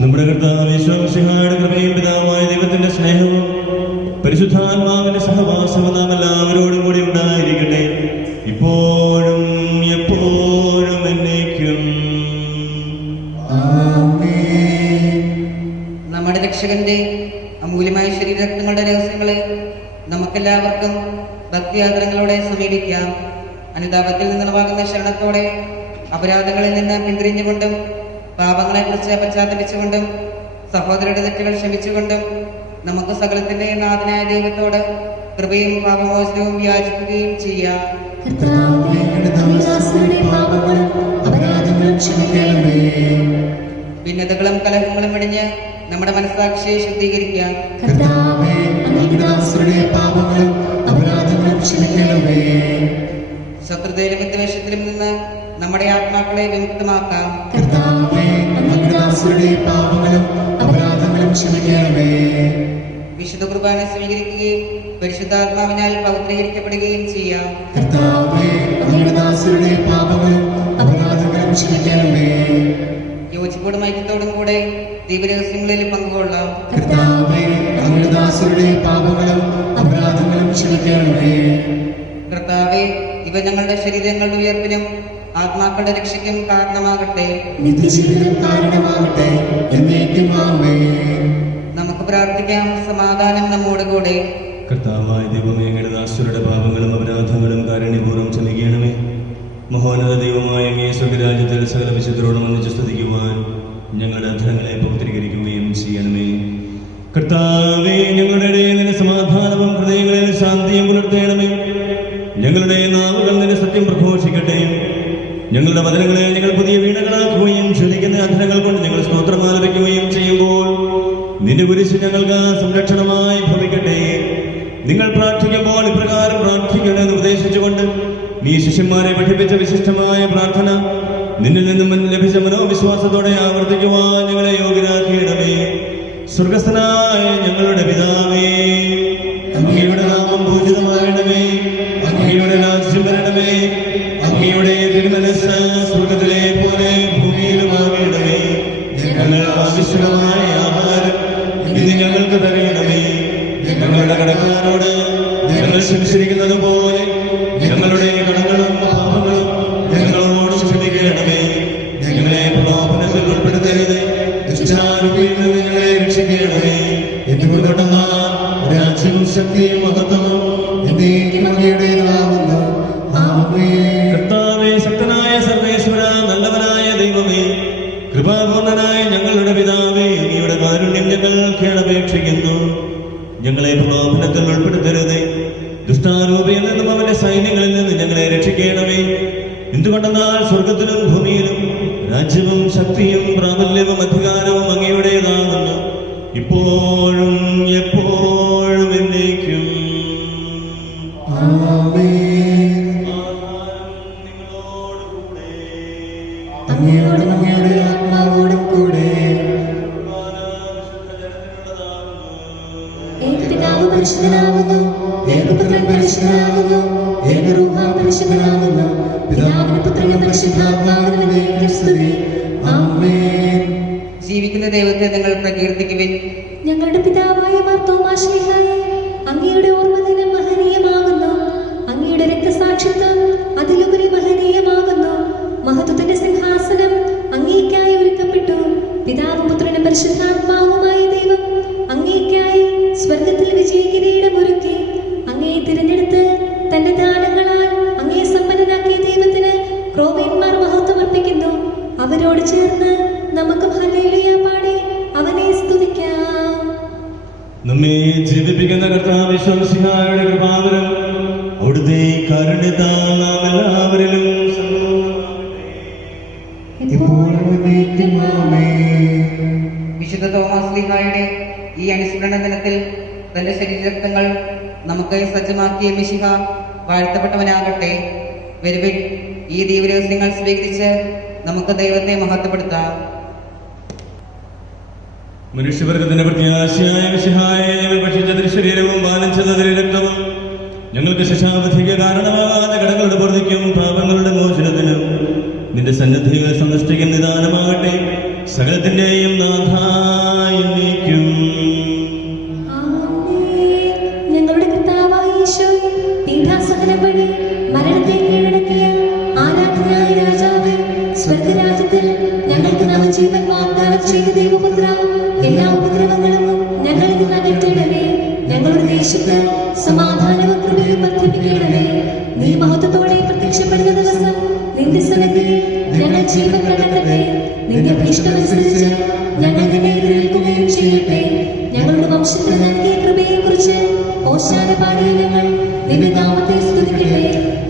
നമ്മുടെ കർത്താവ് യേശുമിശിഹായുടെ കൃപയും പിതാവായ ദൈവത്തിന്റെ സ്നേഹവും പരിശുദ്ധാത്മാവിന്റെ സഹവാസവും നാം എല്ലാവരോടും കൂടി ഉണ്ടായിരിക്കട്ടെ, ഇപ്പോഴും എപ്പോഴും എന്നേക്കും. നമ്മുടെ രക്ഷകന്റെ അമൂല്യമായ ശരീരങ്ങളുടെ രഹസ്യങ്ങളെ നമുക്കെല്ലാവർക്കും ഭക്തിയാദരങ്ങളോടെ സമീപിക്കാം. അനുതാപത്തിൽ നിന്നുളവാകുന്ന ശരണത്തോടെ അപരാധങ്ങളിൽ നിന്ന് പിന്തിരിഞ്ഞുകൊണ്ടും പാപങ്ങളെക്കുറിച്ച് പശ്ചാത്തപിച്ചുകൊണ്ടും സഹോദരരുടെ തെറ്റുകൾ ക്ഷമിച്ചുകൊണ്ടും നമുക്ക് സകലത്തിന്റെ നാഥനായ ദൈവത്തോട് കൃപയും പാപമോചനവും യാചിക്കുകയും ചെയ്യാം. ഭിന്നതകളും കലഹങ്ങളും വെടിഞ്ഞ് നമ്മുടെ മനസ്സാക്ഷിയെ ശുദ്ധീകരിക്കാം. ശത്രുതയിലും വിദ്വേഷത്തിലും നിന്ന് നമ്മുടെ ആത്മാക്കളെ വിമുക്തമാക്കാം. വിശുദ്ധ കുർബാന സ്വീകരിക്കുകയും പരിശുദ്ധാത്മാവിനാൽ പവിത്രീകരിക്കപ്പെടുകയും ചെയ്യാം. യോജിപ്പോടും ഐക്യത്തോടും കൂടെ ദൈവരഹസ്യങ്ങളിൽ പങ്കുകൊള്ളാം. കർത്താവേ, ഇവ ഞങ്ങളുടെ ശരീരങ്ങളുടെ ഉയർപ്പിനും ആത്മാക്കളുടെ രക്ഷയ്ക്കും കാരണമാകട്ടെ. നമുക്ക് പ്രാർത്ഥിക്കാം. സമാധാനം നമ്മോട് കൂടെ. കർത്താവായ ദൈവമേ, അങ്ങയുടെ ദാസരുടെ പാപങ്ങളും അപരാധങ്ങളും കാരുണ്യപൂർവ്വം ക്ഷമിക്കണമേ. മഹോന്നത ദൈവമായ അങ്ങയെ സ്വർഗ്ഗരാജ്യത്തിൽ സകല വിശുദ്ധരോടും ഒന്നിച്ച് സ്തുതിക്കുവാൻ ഞങ്ങളുടെ അധരങ്ങളെ പവിത്രീകരിക്കുകയും ചെയ്യണമേ. കർത്താവേ, ഞങ്ങളുടെ ഇടയിൽ നിന്റെ സമാധാനവും ഹൃദയങ്ങളിൽ ശാന്തിയും പുലർത്തേണമേ. ഞങ്ങളുടെ നാവുകൾ നിന്റെ സത്യം പ്രഘോഷിക്കട്ടെ. ഞങ്ങളുടെ വചനങ്ങളെ ഞങ്ങൾ പുതിയ വീണകളാക്കുകയും ക്ഷണിക്കുന്ന അധരങ്ങൾ കൊണ്ട് ഞങ്ങൾ സ്തോത്രം ആലപിക്കുകയും ചെയ്യുമ്പോൾ നിന്റെ കുരിശ് ഞങ്ങൾക്ക് സംരക്ഷണമായി ഭവിക്കട്ടെ. നിങ്ങൾ പ്രാർത്ഥിക്കുമ്പോൾ ഇപ്രകാരം പ്രാർത്ഥിക്കണമെന്ന് ഉപദേശിച്ചുകൊണ്ട് നീ ശിഷ്യന്മാരെ പഠിപ്പിച്ച വിശിഷ്ടമായ പ്രാർത്ഥന നിന്നിൽ നിന്നും ലഭിച്ച മനോവിശ്വാസത്തോടെ ആവർത്തിക്കുവാൻ ഞങ്ങളെ യോഗ്യരാക്കിയിടമേ. സ്വർഗസ്ഥനായ ഞങ്ങളുടെ പിതാവേ, അങ്ങയുടെ നാമം പൂജിതമാകണമേ. അങ്ങയുടെ രാജ്യം വരണമേ. അങ്ങയുടെ തിരുമനസ്സ് സ്വർഗത്തിലെ പോലെ ഭൂമിയിലുമാകണമേ. ഞങ്ങൾക്ക് ആവശ്യമായ ആഹാരം ഇന്ന് ഞങ്ങൾക്ക് തരണമേ. ഞങ്ങളുടെ കടക്കാരോട് ഞങ്ങൾ ക്ഷമിച്ചിരിക്കുന്നത് പോലെ ഞങ്ങളുടെ കടങ്ങളും പാപങ്ങളും ഞങ്ങളോട് ക്ഷമിക്കണമേ. ഞങ്ങളെ പ്രലോഭനത്തിൽ ഉൾപ്പെടുത്തരുത്, ദുഷ്ടാരൂപിയിൽ നിന്ന് ഞങ്ങളെ രക്ഷിക്കണമേ. എന്തുകൊണ്ടെന്നാൽ രാജ്യവും ശക്തിയും മഹത്വവും എന്നേക്കും അങ്ങയുടേതാകുന്നു. ആമേൻ. കർത്താവേ, ശക്തനായ സർവേശ്വര, നല്ലവനായ ദൈവമേ, കൃപാപൂർണനായ ഞങ്ങളുടെ പിതാവേ, അങ്ങയുടെ കാരുണ്യം ഞങ്ങൾ കേണപേക്ഷിക്കുന്നു. ഞങ്ങളെ പ്രലോഭനത്തിൽ ഉൾപ്പെടുത്തരുതേ, ദുഷ്ടാരൂപിയിൽ നിന്നും അവന്റെ സൈന്യങ്ങളിൽ നിന്ന് ഞങ്ങളെ രക്ഷിക്കണമേ. എന്തുകൊണ്ടെന്നാൽ സ്വർഗത്തിലും ഭൂമിയിലും രാജ്യവും ശക്തിയും പ്രാബല്യവും അധികാരവും അങ്ങയുടേതാകുന്നു, ഇപ്പോഴും എപ്പോഴും എന്നേക്കും. അങ്ങയോടും അങ്ങയുടെ ആത്മാവോടും കൂടെ. ഏകപിതാവ് പരിശുദ്ധനാകുന്നു, ഏകപുത്രൻ പരിശുദ്ധനാകുന്നു, ഏകരൂഹ പരിശുദ്ധനാകുന്നു. പിതാവിനും പുത്രനും പരിശുദ്ധാത്മാവിനും സ്തുതി. ആമേൻ. ജീവിക്കുന്ന ദൈവത്തെ നിങ്ങൾ പ്രകീർത്തിക്കുവിൻ. ഞങ്ങളുടെ പിതാവായ മാർത്തോമാശ്ലീഹായെ, അങ്ങയുടെ ഓർമ്മദിനം മഹനീയമാകുന്നു. അങ്ങയുടെ രക്തസാക്ഷിത്വം അതിലുപരി മഹനീയമാകുന്നു. മഹത്വത്തിന്റെ സിംഹാസനം അങ്ങേയ്ക്കായി ഒരുക്കപ്പെട്ടു. പിതാവും പുത്രനും പരിശുദ്ധാത്മാവുമായ ദൈവം അങ്ങേയ്ക്കായി സ്വർഗത്തിൽ വിജയകിരീടം ഒരുക്കി. അങ്ങയെ തിരഞ്ഞെടുത്ത് തന്റെ ദാനങ്ങളാൽ അങ്ങയെ സമ്പന്നനാക്കിയ ദൈവത്തിന് ക്രോവേന്മാർ മഹത്വം അർപ്പിക്കുന്നു. അവരോട് ചേർന്ന് നമുക്ക് ഹല്ലേലൂയ പാടി അവനെ സ്തുതിക്കാം. നമ്മെ ജീവിപ്പിക്കുന്ന കർത്താവ് യേശുമിശിഹായുടെ കൃപാവരം അവിടുത്തെ കാരുണ്യത്താൽ നാം എല്ലാവരിലും സമ്പൂർണ്ണമാകട്ടെ. ഇപ്പോഴും എന്നേക്കും ആമേൻ. വിശുദ്ധ തോമസ് ലീഹായുടെ ഈ അനുസ്മരണ ദിനത്തിൽ തന്റെ ശരീരരക്തങ്ങൾ നമുക്കായി സജ്ജമാക്കിയ മിശിഹ വാഴ്ത്തപ്പെട്ടവനാകട്ടെ. വരുവിൻ, ഈ ദൈവരഹസ്യങ്ങൾ സ്വീകരിച്ച് നമുക്ക് ദൈവത്തെ മഹത്വപ്പെടുത്താം. മനുഷ്യവർഗത്തിന്റെ പ്രത്യാശയായ മിശിഹായെ ഞങ്ങൾ ഭക്ഷിച്ച ശരീരവും പാനം ചെയ്ത രക്തവും ഞങ്ങൾക്ക് ശിക്ഷാവിധിക്ക് കാരണമാകാതെ കടങ്ങളുടെ പൂർത്തിക്കും പാപങ്ങളുടെ മോചനത്തിനും നിന്റെ സന്നദ്ധികൾ സന്തുഷ്ടിക്കുന്ന നിദാനമാകട്ടെ. സകലത്തിന്റെയും നാഥായിരിക്കും. ഞങ്ങളുടെ കർത്താവായ ഈശോയെ പീഠാസഹനം വഴി മരണത്തെ കീഴടക്കിയ ആരാധനായ രാജാവ്, സ്വർഗരാജ്യത്തിൽ ഞങ്ങൾക്ക് നവജീവൻ വാഗ്ദാനം ചെയ്ത ദൈവപുത്ര, എല്ലാ ഉപദ്രവങ്ങളും ഞങ്ങളിൽ നിന്ന് അകറ്റണമേ. ഞങ്ങളുടെ ദേശത്ത് സമാധാനവും കൃപയും വർദ്ധിപ്പിക്കണമേ. നീ മഹത്വത്തോടെ പ്രത്യക്ഷപ്പെടുന്ന ദിവസം നിന്റെ സന്നിധിയിൽ ഞങ്ങൾ ജീവൻ കണ്ടെത്തട്ടെ. നിന്റെ ഭീഷ്ടമനുസരിച്ച് ഞങ്ങൾ നിന്നെ എതിരേൽക്കുകയും ചെയ്യട്ടെ. ഞങ്ങളുടെ വംശത്തിന് നൽകിയ കൃപയെക്കുറിച്ച് ഓശാന പാടിയ ഞങ്ങൾ നിന്റെ നാമത്തെ സ്തുതിക്കട്ടെ.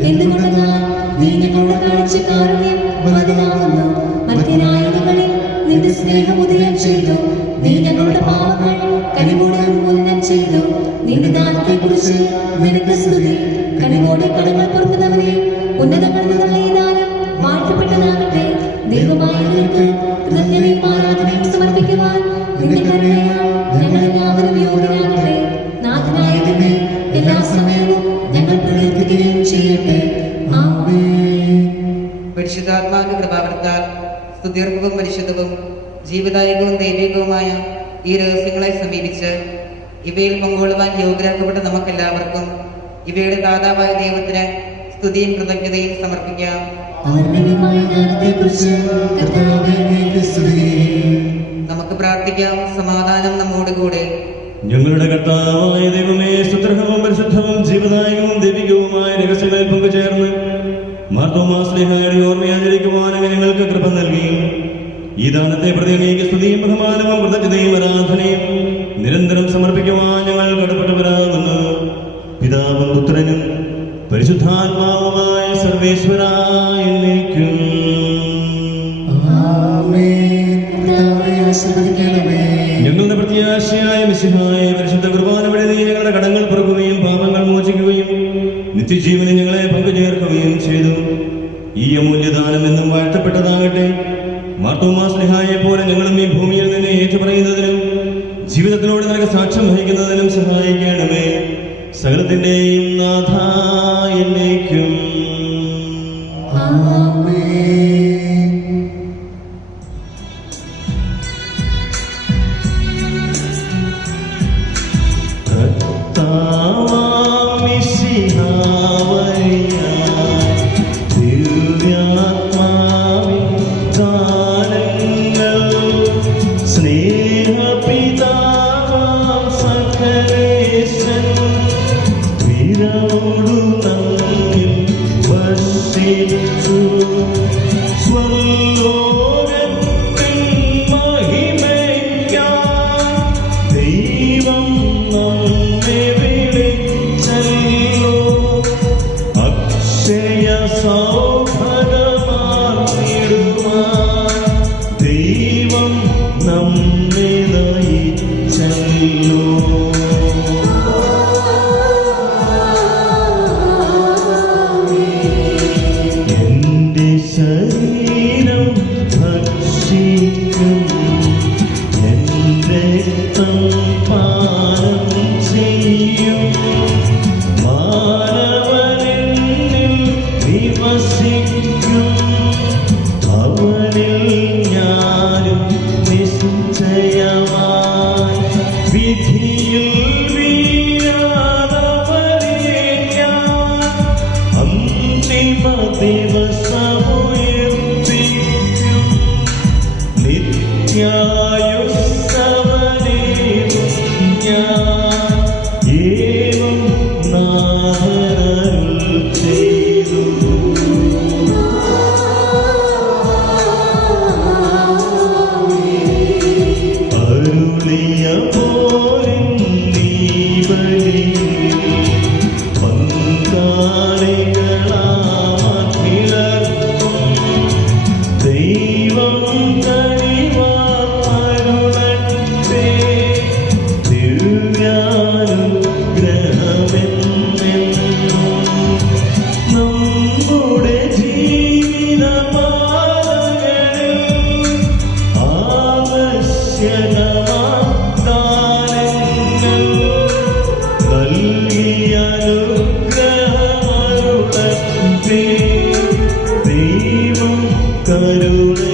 എന്തുകൊണ്ടെന്നാൽ നീ ഞങ്ങളോട് കാണിച്ച കാരുണ്യം വലുതാകുന്നു. മധ്യനായ ഞങ്ങളിൽ നിന്റെ സ്നേഹം ഉദയം ചെയ്തു. നീ ഞങ്ങളുടെ പാവങ്ങൾ കനിവോടെ ഉന്മൂലനം ചെയ്തു. നിന്റെ ദാനത്തെക്കുറിച്ച് നിനക്ക് സ്തുതി. കനിവോടെ കടങ്ങൾ പൊറുക്കുന്നവരെ ഉന്നതങ്ങളിൽ നിന്നുള്ള ഈ ദാനം വാഴ്ത്തപ്പെട്ടതാകട്ടെ. ദൈവമായ നിനക്ക് കൃതജ്ഞതയും ആരാധനയും സമർപ്പിക്കുവാൻ നിന്റെ കരുണയാൽ ഞങ്ങളെല്ലാവരും യോഗ്യരാകട്ടെ. നാഥനായ നിന്നെ എല്ലാ സമയവും ഞങ്ങൾ പ്രകീർത്തിക്കുകയും ചെയ്യട്ടെ. ആമേൻ. പരിശുദ്ധാത്മാവിന്റെ കൃപാവൃത്താൽ സ്തുത്യർഹവും പരിശുദ്ധവും ജീവദായകവും ദൈവികവുമായ ഈ രഹസ്യങ്ങളെ സമീപിച്ച് ഇവയിൽ പങ്കുകൊള്ളുവാൻ യോഗ്യരാക്കപ്പെട്ട നമുക്കെല്ലാവർക്കും ഇവയുടെ ദാതാവായ ദൈവത്തിന് സ്തുതിയും കൃതജ്ഞതയും സമർപ്പിക്കാം. അവർണ്ണനീയമായ ജ്ഞാനത്തെക്കുറിച്ച് കർത്താവേ അങ്ങേക്ക് സ്തുതി. നമുക്ക് പ്രാർത്ഥിക്കാം. സമാധാനം നമ്മോടുകൂടെ. ഞങ്ങളുടെ കർത്താവായ ദൈവമേ, സുത്രഹവും പരിശുദ്ധവും ജീവദായകവും ദൈവികവുമായ രഹസ്യങ്ങളിൽ പങ്കുചേർന്ന് മാർത്തോമാ സ്ലീഹായുടെ ഓർമ്മയാചരിക്കുവാൻ അങ്ങ് ഞങ്ങൾക്ക് കൃപ നൽകി. ഈ ദാനത്തെ പ്രതി അങ്ങേക്ക് സ്തുതിയും ബഹുമാനവും കൃതജ്ഞതയും ആരാധനയും നിരന്തരം സമർപ്പിക്കുവാൻ ഞങ്ങൾ കടപ്പെട്ടവരാകുന്നു. പിതാവും പുത്രനും പരിശുദ്ധാത്മാവുമായ സർവേശ്വരായ എന്നേക്കും ആമേൻ. കർത്താവേ, ആശീർവദിക്കണമേ. ഞങ്ങളുടെ പ്രത്യാശയായ മിശിഹായ പരിശുദ്ധ കുർബാന വഴി നീ ഞങ്ങളുടെ കടങ്ങൾ പുറക്കുകയും പാപങ്ങൾ മോചിക്കുകയും നിത്യജീവനെ ഞങ്ങളെ പങ്കുചേർക്കുകയും ചെയ്തു. ഈ അമൂല്യദാനം എന്നും വാഴ്ത്തപ്പെട്ടതാകട്ടെ. മാർത്തോമാ സ്ലീഹായെ പോലെ ഞങ്ങളും ഈ ഭൂമിയിൽ നിന്ന് ഏറ്റുപറയുന്നതിനും ജീവിതത്തിലൂടെ നിനക്ക് സാക്ഷ്യം വഹിക്കുന്നതിനും സഹായിക്കണമേ. സകലത്തിന്റെയും നാഥാ എന്നേക്കും ആമേൻ. കർത്താവാം മിശിഹാ വഴിയായി ദിവ്യാത്മാവിൻ ദാനങ്ങൾ സ്നേഹപിതാവാം സകലേശൻ വിരവോടു തന്നിൽ കരുണ